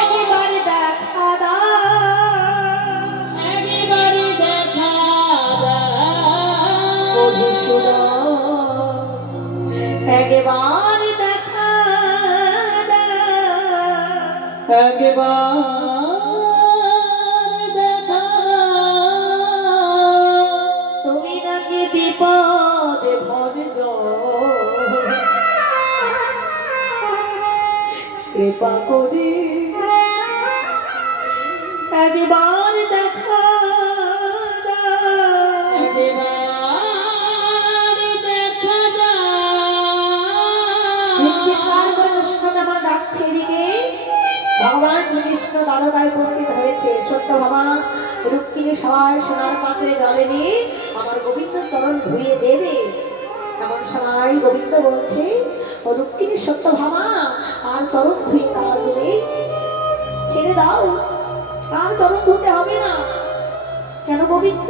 একবার দেখা দাও, একেবারে দেখা দাও। একবার দেখা দাও। একবার দেখা তুমি নাকি বিপদে ভরজ, কৃপা করে একবার দেখা দাও। একেবারে দেখা চিৎকার দাও। করে কৃষ্ণ যেমন ডাকছে এদিকে ভগবান শ্রীকৃষ্ণ দ্বারকায় উপস্থিত হয়েছে। সত্য ভামা রুক্মিণী সবাই সোনার পাত্রে জলে নিয়ে আমার গোবিন্দ চরণ ধুয়ে দেবে। এমন সময় গোবিন্দ বলছে, ও রুক্মিণী সত্য ভামা আর চরণ ধুয়ে তার বলে ছেড়ে দাও, আর চরণ ধুতে হবে না। কেন গোবিন্দ?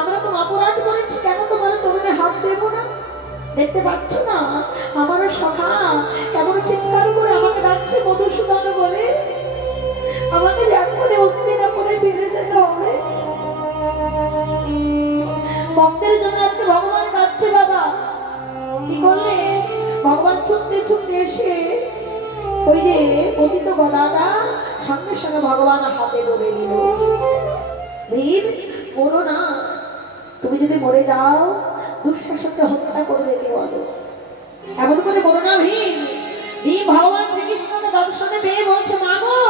আমরা তো অপরাধ করেছি, কেন তোমার চরণে হাত দেবো না? দেখতে পাচ্ছ না আমার সখা কেমন চিৎকার করে আমাকে ডাকছে মধুসূদন বলে? আমাকে এখনই অস্থিরা করে ফিরে যেতে হবে। ভক্তের জন্য আজকে ভগবান কাঁদছে বাবা। কি করলে? ভগবান ছুটতে ছুটতে এসে ওই যে পতিত গদাটা সঙ্গে সঙ্গে ভগবান হাতে ধরে নিল। ভীম মরো না, তুমি যদি মরে যাও দুঃশাসনকে হত্যা করবে কেউ আলো। এমন করে বলো না ভীম। ভীম ভগবান শ্রীকৃষ্ণকে দর্শনে পেয়ে বলছে, মা গো,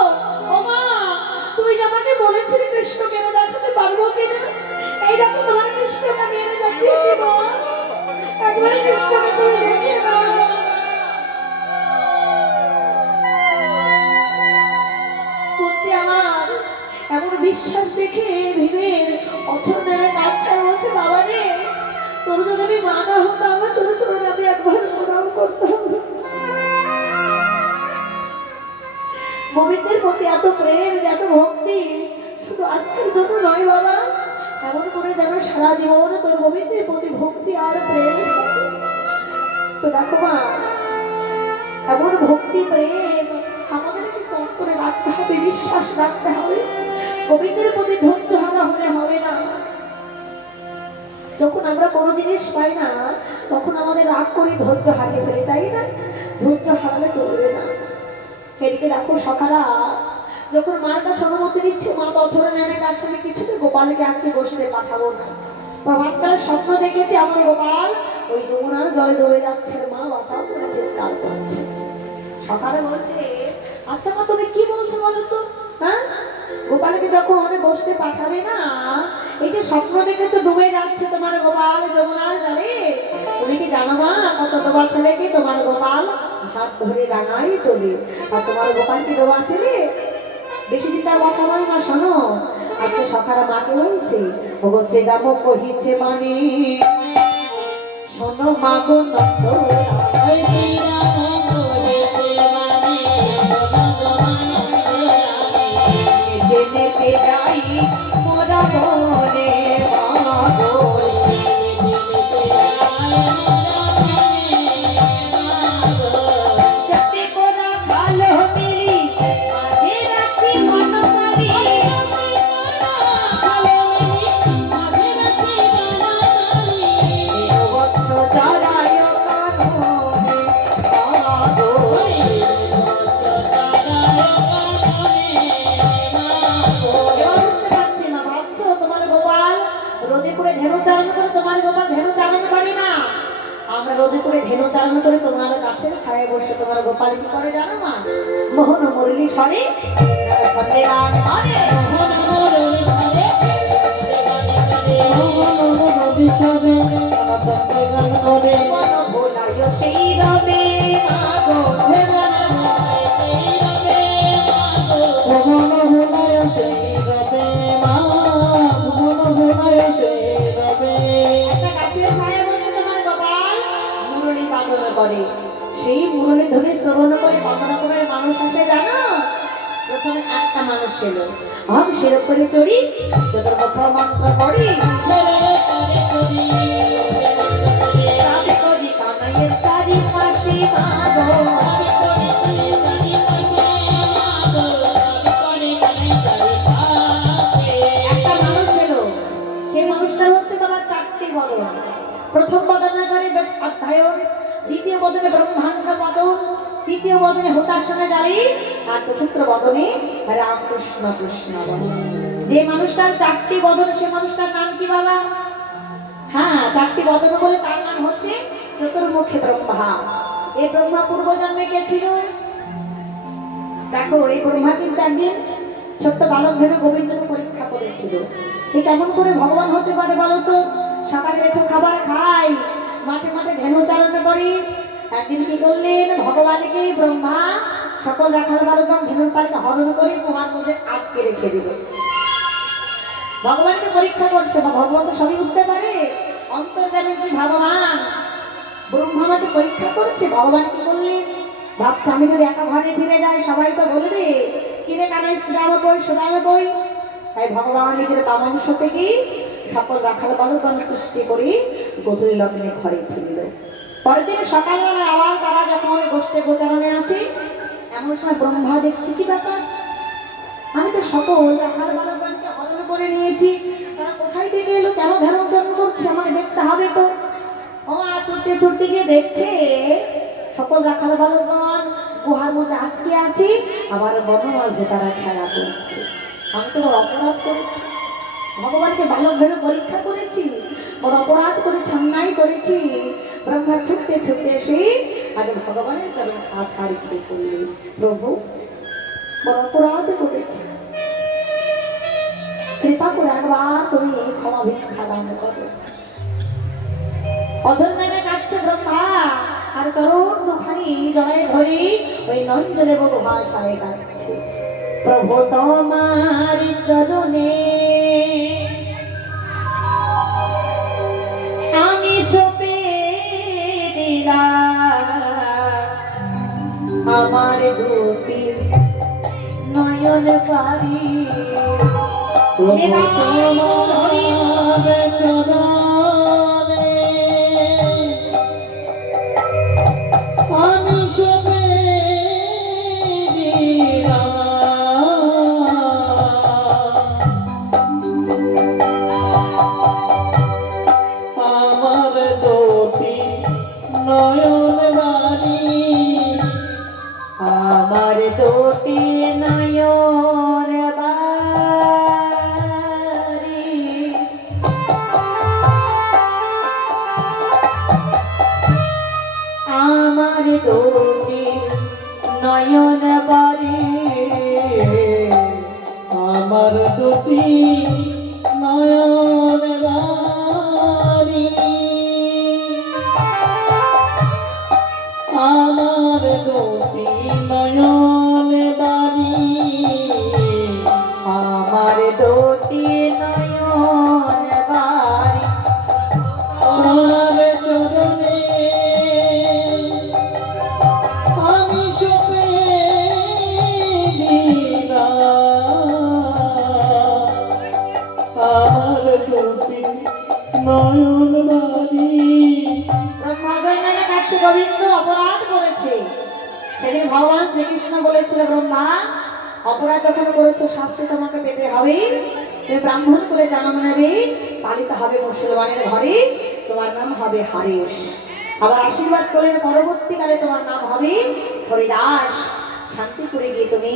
ও মা, তুমি যে আমাকে বলেছিলে কৃষ্ণকে এনে দেখাতে পারবো কিনা, এই দেখো তোমার কৃষ্ণকে আমি এনে দেখিয়েছি গো, একবার কৃষ্ণকে তুমি দেখে নাও। কুন্তি আমার এমন বিশ্বাস দেখে ভীমের অচরণের কাছে বলছে, বাবা রে, তোর যদি আমি মা না হতাম তোর চরণে আমি একবার প্রণাম করতাম। গোবিন্দের প্রতি এত প্রেম, এত ভক্তি শুধু আজকের জন্য নয় বাবা, এমন করে যেন সারা জীবন তোর গোবিন্দের প্রতি ভক্তি আর প্রেম থাকে। তো দেখো মা, এমন ভক্তি প্রেম আমাদেরকে কম করে রাখতে হবে, বিশ্বাস রাখতে হবে। গোবিন্দের প্রতি ধৈর্য হারা হলে হবে না। যখন আমরা কোনো জিনিস পাই না তখন আমাদের রাগ করে ধৈর্য হারিয়ে ফেলে, তাই না? ধৈর্য হারালে চলবে না। এদিকে দেখো সখারা যখন মার কাছে অনুমতি দিচ্ছে, মা বছরে নেমে যাচ্ছে, আমি কিছুতে গোপালকে আজকে বসতে পাঠাবো না। প্রভাতকাল স্বপ্ন দেখেছি আমার গোপাল ওই যমুনার জলে দৌড়ে যাচ্ছে, মা বাঁচাও করে চিৎকার করছে। সকালে বলছে, আচ্ছা মা তুমি কি বলছো বলো তো? হ্যাঁ, গোপালকে যখন বসতে পাঠাবে না, এই যে স্বপ্ন দেখেছো ডুবে যাচ্ছে তোমার গোপাল যমুনার জলে, তুমি কি জানো মা কত ডোবা ছেলেকে তোমার গোপাল হাত ধরে ডাঙাই তোলে, আর তোমার গোপাল কি ডোবা ছেলে? বেশি দিন তার কথা নয় মা, শোনো। আজকে সকালে মাকে বলছে, ওগো শ্রীরাম কহিছে মানে শোনো মা গো নন্দ ওই শ্রীরাম কহিছে মানে শোনো গো নন্দরানী। নেতে যাই মোরা বনে মাগো, যাতে কোরা ভালো মিলি মাঝে রাখি মন মারি, বৎস জরায় কানো কি করে জানো মা? মোহন মুরলি স্বরে ছন্দে গান করে। মোহন মুরলি স্বরে মন ভোলায় সেই রবে মাগো, একটা গাছের ছায়া বসে তোমার গোপাল মুরলি বাদন করে। সেই মুরলি ধ্বনি শ্রবণ করে কত রকমের মানুষ আসে জানো? প্রথমে একটা মানুষ এলো, আমি সের উপরে চড়ি, চতুর্মুখ মন্ত্র করি, রাধে করি কানাইয়ের চারিপাশে মাগো। একটা মানুষ এলো, সেই মানুষটা হচ্ছে বাবা চারটি বদন। প্রথম বদনে করে অধ্যায়ন, দ্বিতীয় বদনে ব্রহ্মাণ্ড বদন, তৃতীয় বদনে হুতাসনে জারি, আর চতুর্থ বদনে রামকৃষ্ণ কৃষ্ণ বদন। যে মানুষটার চারটি বদন সে মানুষটার নাম কি বাবা? হ্যাঁ, চারটি বদন বলে তার নাম হচ্ছে চতুর্মুখী ব্রহ্মা। এই ব্রহ্মা পূর্ব জন্মে কে ছিল? দেখো, এই ব্রহ্মা কিন্তু একদিন ছোট্ট বালক ভেবে গোবিন্দকে পরীক্ষা করেছিল। এ কেমন করে ভগবান হতে পারে বলো তো? সকালে একটু খাবার খাই, মাঠে মাঠে ধেনু চালনা করি। একদিন কি করলেন? ভগবানকে ব্রহ্মা সকল রাখাল বালকগণ ধেনুর পালিকা হরণ করে গুহার মধ্যে আটকে রেখে দিল। ভগবানকে পরীক্ষা করছে, বা ভগবান তো সবই বুঝতে পারে, অন্তর্যামী যে ভগবান ব্রহ্মাকে পরীক্ষা করছে। ভগবান কি করলেন? ভাবছে আমি যদি একা ঘরে ফিরে যাই সবাই তো বলবে কিরে কানাই শ্রীরাম কই, সুরাম কই। তাই ভগবান নিজের বামাংশ থেকে সকল রাখাল বালকগণ সৃষ্টি করে গধূলি লগ্নে ঘরে ফিরল। পরের দিন সকালবেলা আবার তারা যখন গোষ্ঠে গোচারণে আছে, এমন সময় ব্রহ্মা দেখছি কি ব্যাপার, আমি তো সকল রাখাল বালকগণকে হরণ করে নিয়েছি, তারা কোথায় থেকে এলো, কেন ধ্যান করছে, আমাকে দেখতে হবে তো। ও ছুটতে ছুটতে গিয়ে দেখছে সকল রাখাল বালকগণ গুহার মধ্যে আটকে আছে, আবার বন মাঝে তারা খেলা করছে। আমি তো অপরাধ করেছি, ভগবানকে বালক ভেবে পরীক্ষা করেছি, ওর অপরাধ করেছি, অন্যায় করেছি। ব্রহ্মা ছুটতে ছুটতে এসে আগে ভগবানের চরণ আশাড়ি করলে, প্রভু বড় অপরাধ করেছি, কৃপা করে একবার তুমি ক্ষমা ভিক্ষা দান করো। অজর মেনে কাটছে ব্রহ্মা, আর চরণ দুখানি জড়ায় ধরে ওই নঞ্জনে বহু ভাষায় কাটছে। প্রভু তোমার চরণে আমি সপে দিলাম আমার দুটি নয়ন পারি। আমার দুটি নয়ন বারি, আমার দুটি নয়ন বারি, আমার দুটি নয়ন বারি, আমার দুটি নয়ন বারি, আমার দুটি নয়ন বারি। আমার চরণে আমি সপে দিলাম আমার দুটি নয়ন বারি। ব্রহ্মাজন্যে কাছে গোবিন্দ অপরাধ করেছে। সেদিন ভগবান শ্রীকৃষ্ণ বলেছিল, ব্রহ্মা অপরাধ যখন করেছো শাস্তি তোমাকে পেতে হবে। তুমি ব্রাহ্মণ করে জন্ম নেবে, পালিত হবে মুসলমানের ঘরে, তোমার নাম হবে হারেশ। আবার আশীর্বাদ করলেন পরবর্তীকালে তোমার নাম হবে হরিদাস। শান্তিপুরে গিয়ে তুমি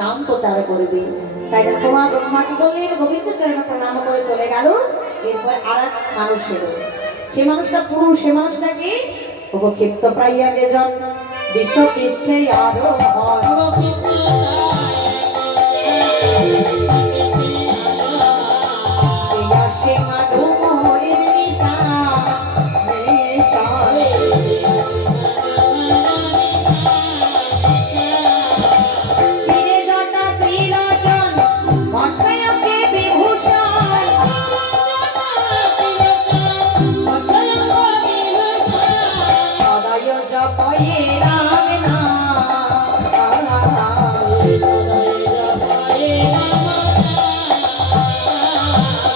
নাম প্রচার করবে। তাই দেখো মা, ব্রহ্মা কি করলেন? গোবিন্দ চরণে প্রণাম করে চলে গেল। এরপর আর এক মানুষ এলো, সে মানুষটা পুরুষ, সে মানুষটাকে উপক্ষিপ্ত প্রাইয়া যেজন বিশ্ব পৃষ্ঠে আরোহণ ইয়া সিংহা ডুমুরের নিশা নিশা শিরে জটা ত্রিলোচন মশায়কে বিভূষণ সদয় জপয়ে রাম নাম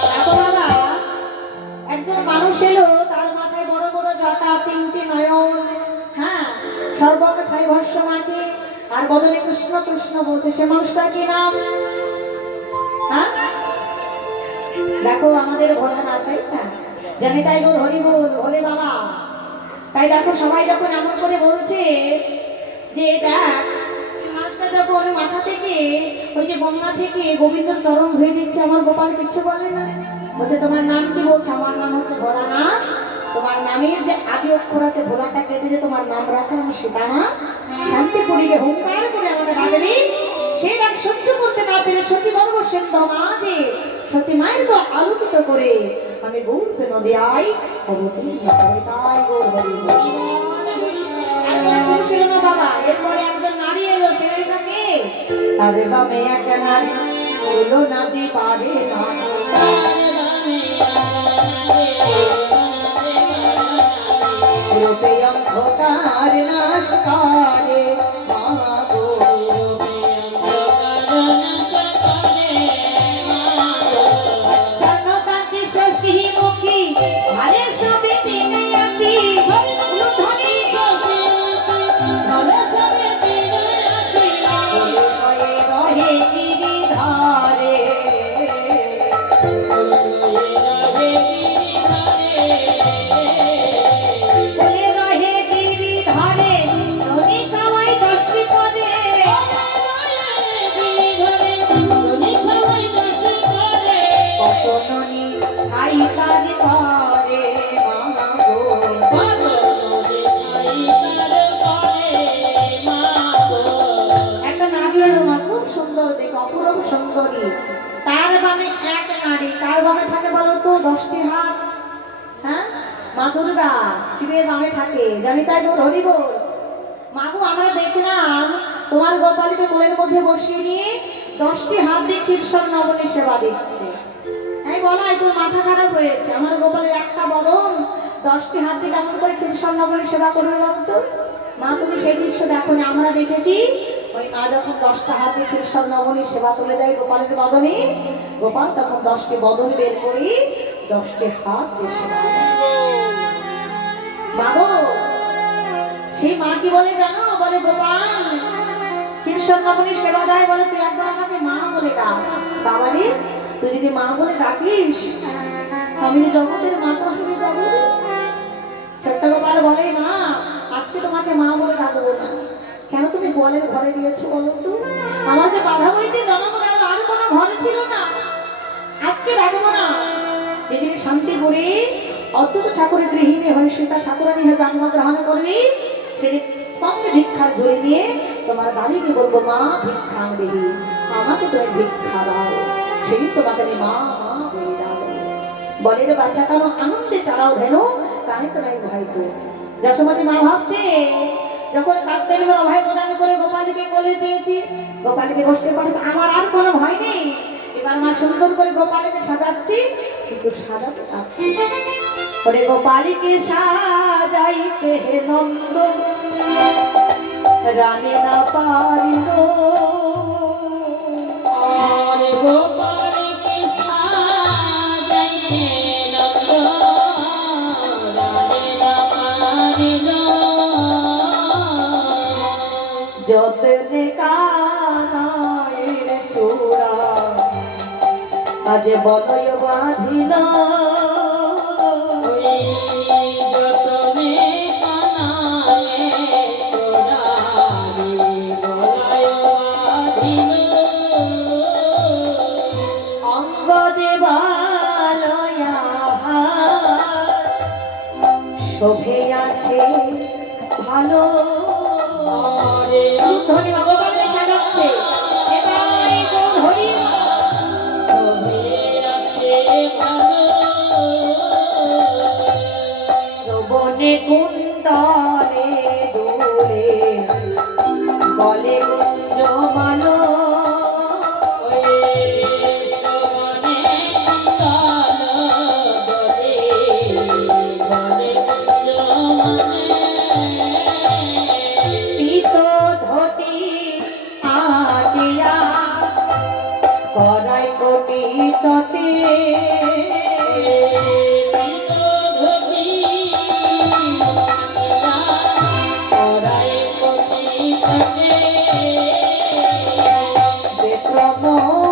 দেখো বাবা, একজন মানুষ এলো, তার মাথায় বড় বড় জটা, তিনটি নয়ন, হ্যাঁ, সর্বকে ছাই ভস্য মাকে, আর বদনে কৃষ্ণ কৃষ্ণ বলছে। সে মানুষটা কি নাম? হ্যাঁ, দেখো আমাদের ভোলানাথ, তাই না? জানি তাই গো হরি বল হরে বাবা। তাই দেখো সবাই যখন এমন করে বলছে যে এটা মানুষটা যখন মাথা থেকে ওই যে গঙ্গা থেকে গোবিন্দর চরণ ধুয়ে দিচ্ছে, আমার গোপাল কিচ্ছু বলে না, বলছে তোমার নাম কি? বলছে আমার নাম হচ্ছে ভোলানাথ। তোমার নামের যে আদি অক্ষর আছে ভোলাটা কেটে যে তোমার নাম রাখা আমার সেটা না, শান্তি পড়িয়ে হুঙ্কার করে আমাকে ডাকবি। সেই ডাক সহ্য করতে না পেরে সতী গর্ব সিন্ধ মাঝে সতী মায়ের গো আলোকিত করে আমি গৌর নদিয়ায় অবতীর্ণ করি। তাই গৌর হরি হরি একজন পুরুষ এলো না বাবা, এরপরে একজন নারী এলো। সেটা কে? আরে বামে একটা নারী এলো, নাতি পারে না রূপে অন্ধকার নাশ করে মাগো। স্বর্ণকান্তি শশীমুখী আরে সবে তিনি আছি উলুধ্বনি হয়ে রহে গিরিধারে হয়ে রহে গিরিধারে নদী কামাই দর্শি করে কত ননি খাই কাজ করে মাগো। একটা নারী এলো মা, খুব সুন্দর দেখে, অপূর্ব সুন্দরী। তার বামে এক নারী, কার বামে থাকে বলো তো? 10টি হাত। হ্যাঁ, মা দুর্গা শিবের বামে থাকে। জানি তাই গো হরি বল। মাগো আমরা দেখলাম তোমার গোপালকে কোলের মধ্যে বসিয়ে নিয়ে 10টি হাত দিয়ে কীর্তন নবনী সেবা দিচ্ছে। তাই বলাই তোর মাথা খারাপ হয়েছে, আমার গোপালের একটা বদন 10টি হাত দিয়ে কেমন করে কীর্তন নবনী সেবা করবে বলতো? মা তুমি সেই দৃশ্য দেখো না, আমরা দেখেছি। ওই মা যখন 10টা হাত দিয়ে কৃষ্ণ নবনী সেবা চলে যায় গোপালের বদনে, গোপাল তখন 10টি বদন বের করি 10টি হাত দিয়ে সেবা করে। মাগো সেই মা কি বলে জানো? বলে গোপাল কৃষ্ণ নবনী সেবা দেয়, বলে তুই একবার আমাকে মা বলে ডাক। বাবা রে, তুই যদি মা বলে ডাকিস আমি যে জগতের মাতা হয়ে যাবো। ছোট্ট গোপাল বলে মা আজকে তোমাকে মা বলে ডাকবো না। কেন? তুমি গোয়ালের ঘরে দিয়েছো বলো তো? আমার যে বাধা বইতে জন্ম গেল আর কোনো ঘরে ছিল না, আজকে ডাকবো না। যেদিন শান্তি করে অদ্ভুত ঠাকুরের গৃহিণী হয়ে সীতা ঠাকুরানী হয়ে জন্মগ্রহণ করবি, সেদিন সঙ্গে ভিক্ষার ঝুড়ি দিয়ে তোমার বাড়িকে বলবো মা ভিক্ষা দেবী, আমাকে তুমি ভিক্ষা দাও। সেদিন তোমাকে আমি মা মা বলে ডাকবো। বলে রে বাচ্চা কেন আনন্দে চালাও ধেন কানে তো নাই ভাইকে। যশোমতী মা ভাবছে যখন কাকতের অভয় প্রদান করে গোপালকে কোলে পেয়েছি, গোপালকে বসতে পারে, আমার আর কোনো ভয় নেই। এবার মা সুন্দর করে গোপালকে সাজাচ্ছি, কিন্তু সাজাতে পারছি ওরে গোপালকে সাজাইতে হে নন্দ রানী না পারিল। আরে গোপালকে সাজাইতে নন্দ রানী না পারিল। যতনে কানায়ের চূড়া আজ বলয় বাঁধিল। যতনে কানায়ে তোরারে গলায় বাঁধিল। অঙ্গ দেবালয়া শোভে আছে ভালো। বলে কুঞ্জ মানো পিত ধটি আটিয়া করাই কোটি তটে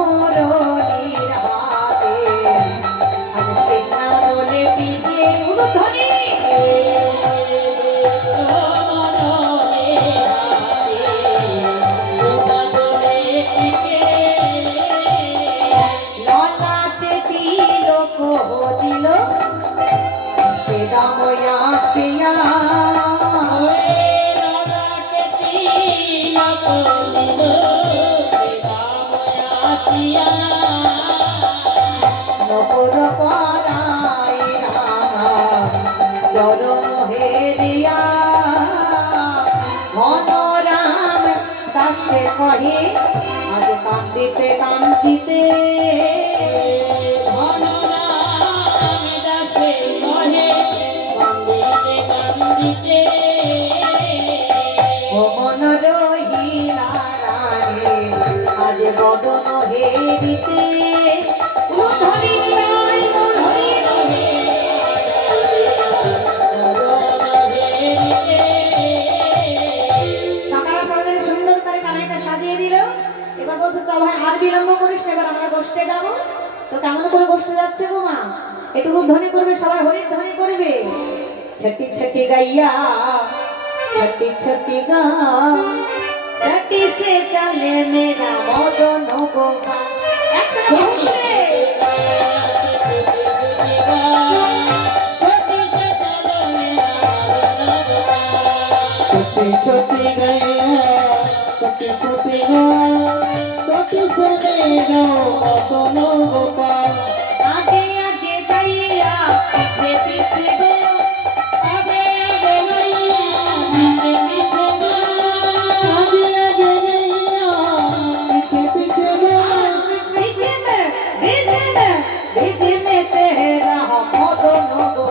বেত্রমোরণীর হাতে আর সেনা বলে পিঠে উলুধ্বনি ললাটে তিলক দিল সে দাময়া প্রিয়া নকর পরাই চরণ হেরিয়া মনোরাম দাসে কহে আজ কান্দিতে কান্দিতে ও মন রহিলা রানে আজ বদন হেরিতে উদ্ধরি নাই মধুরি সকালে সকালে সুন্দর করে কানাইটা সাজিয়ে দিল। এবার বলছে চল ভাই আর বিলম্ব করিস না, এবার আমরা গোষ্ঠে যাবো। তো কেমন করে গোষ্ঠে যাচ্ছে গো মা? একটু ধ্বনি করবে, সবাই হরির ধ্বনি করবে। ছটি ছটি গাইয়া ছটি ছটি গা ছটি সে চলে মেরা মদন গোপা একসাথে ঘুরবে। छोटी छोटी गैया छोटी छोटी छोटी छोटी दोनों गोपाल आगे आगे गैया पीछे पीछे गो आगे आगे गैया पीछे पीछे गो आगे आगे गैया पीछे पीछे बीच में तेरा मदन गो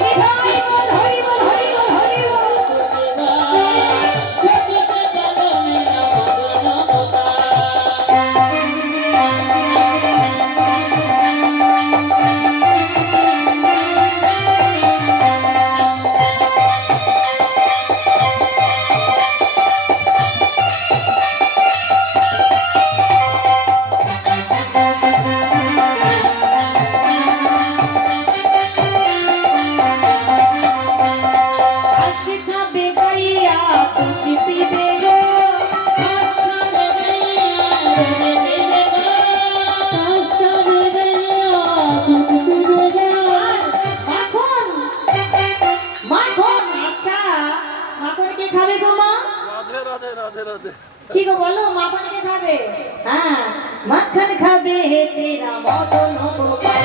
निधाई बोल हरि बोल हरि बोल हरि बोल কি গো বলো মাখন কে খাবে? হ্যাঁ মাখন খাবে তেরা মদন গোপাল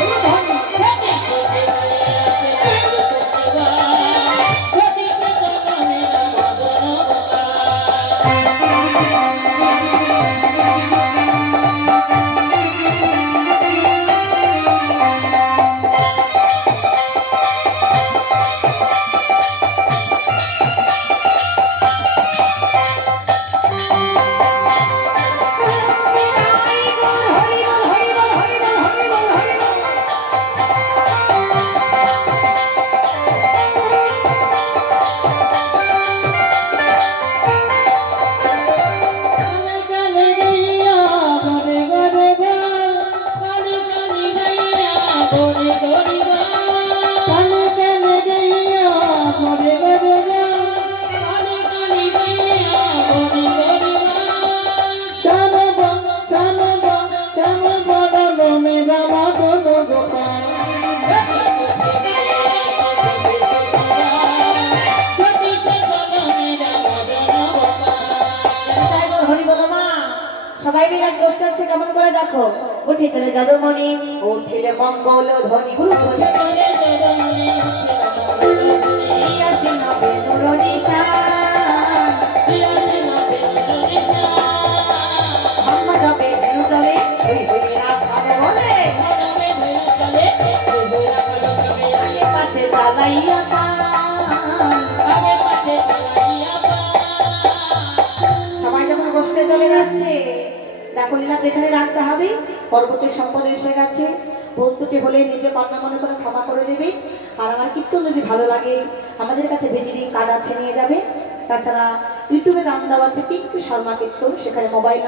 সবাই মিলে গোষ্ঠ আছে কেমন করে দেখো। উঠে চলে যাদুমণি উঠিলে মঙ্গল ধ্বনি গুরু ধ্বনি আসে নবে নুর নিশান বললাম এখানে রাখতে হবে। পরবর্তী সম্পদ এসে গেছে, ভুল ত্রুটি হলে নিজে কন্যা মনে করে ক্ষমা করে দেবে। আর আমার কীর্তন যদি ভালো লাগে আমাদের কাছে ভিজিটিং কার্ড আছে, নিয়ে যাবে। তাছাড়া ইউটিউবে গান দেওয়া আছে পিঙ্কি শর্মা কীর্তন, সেখানে মোবাইল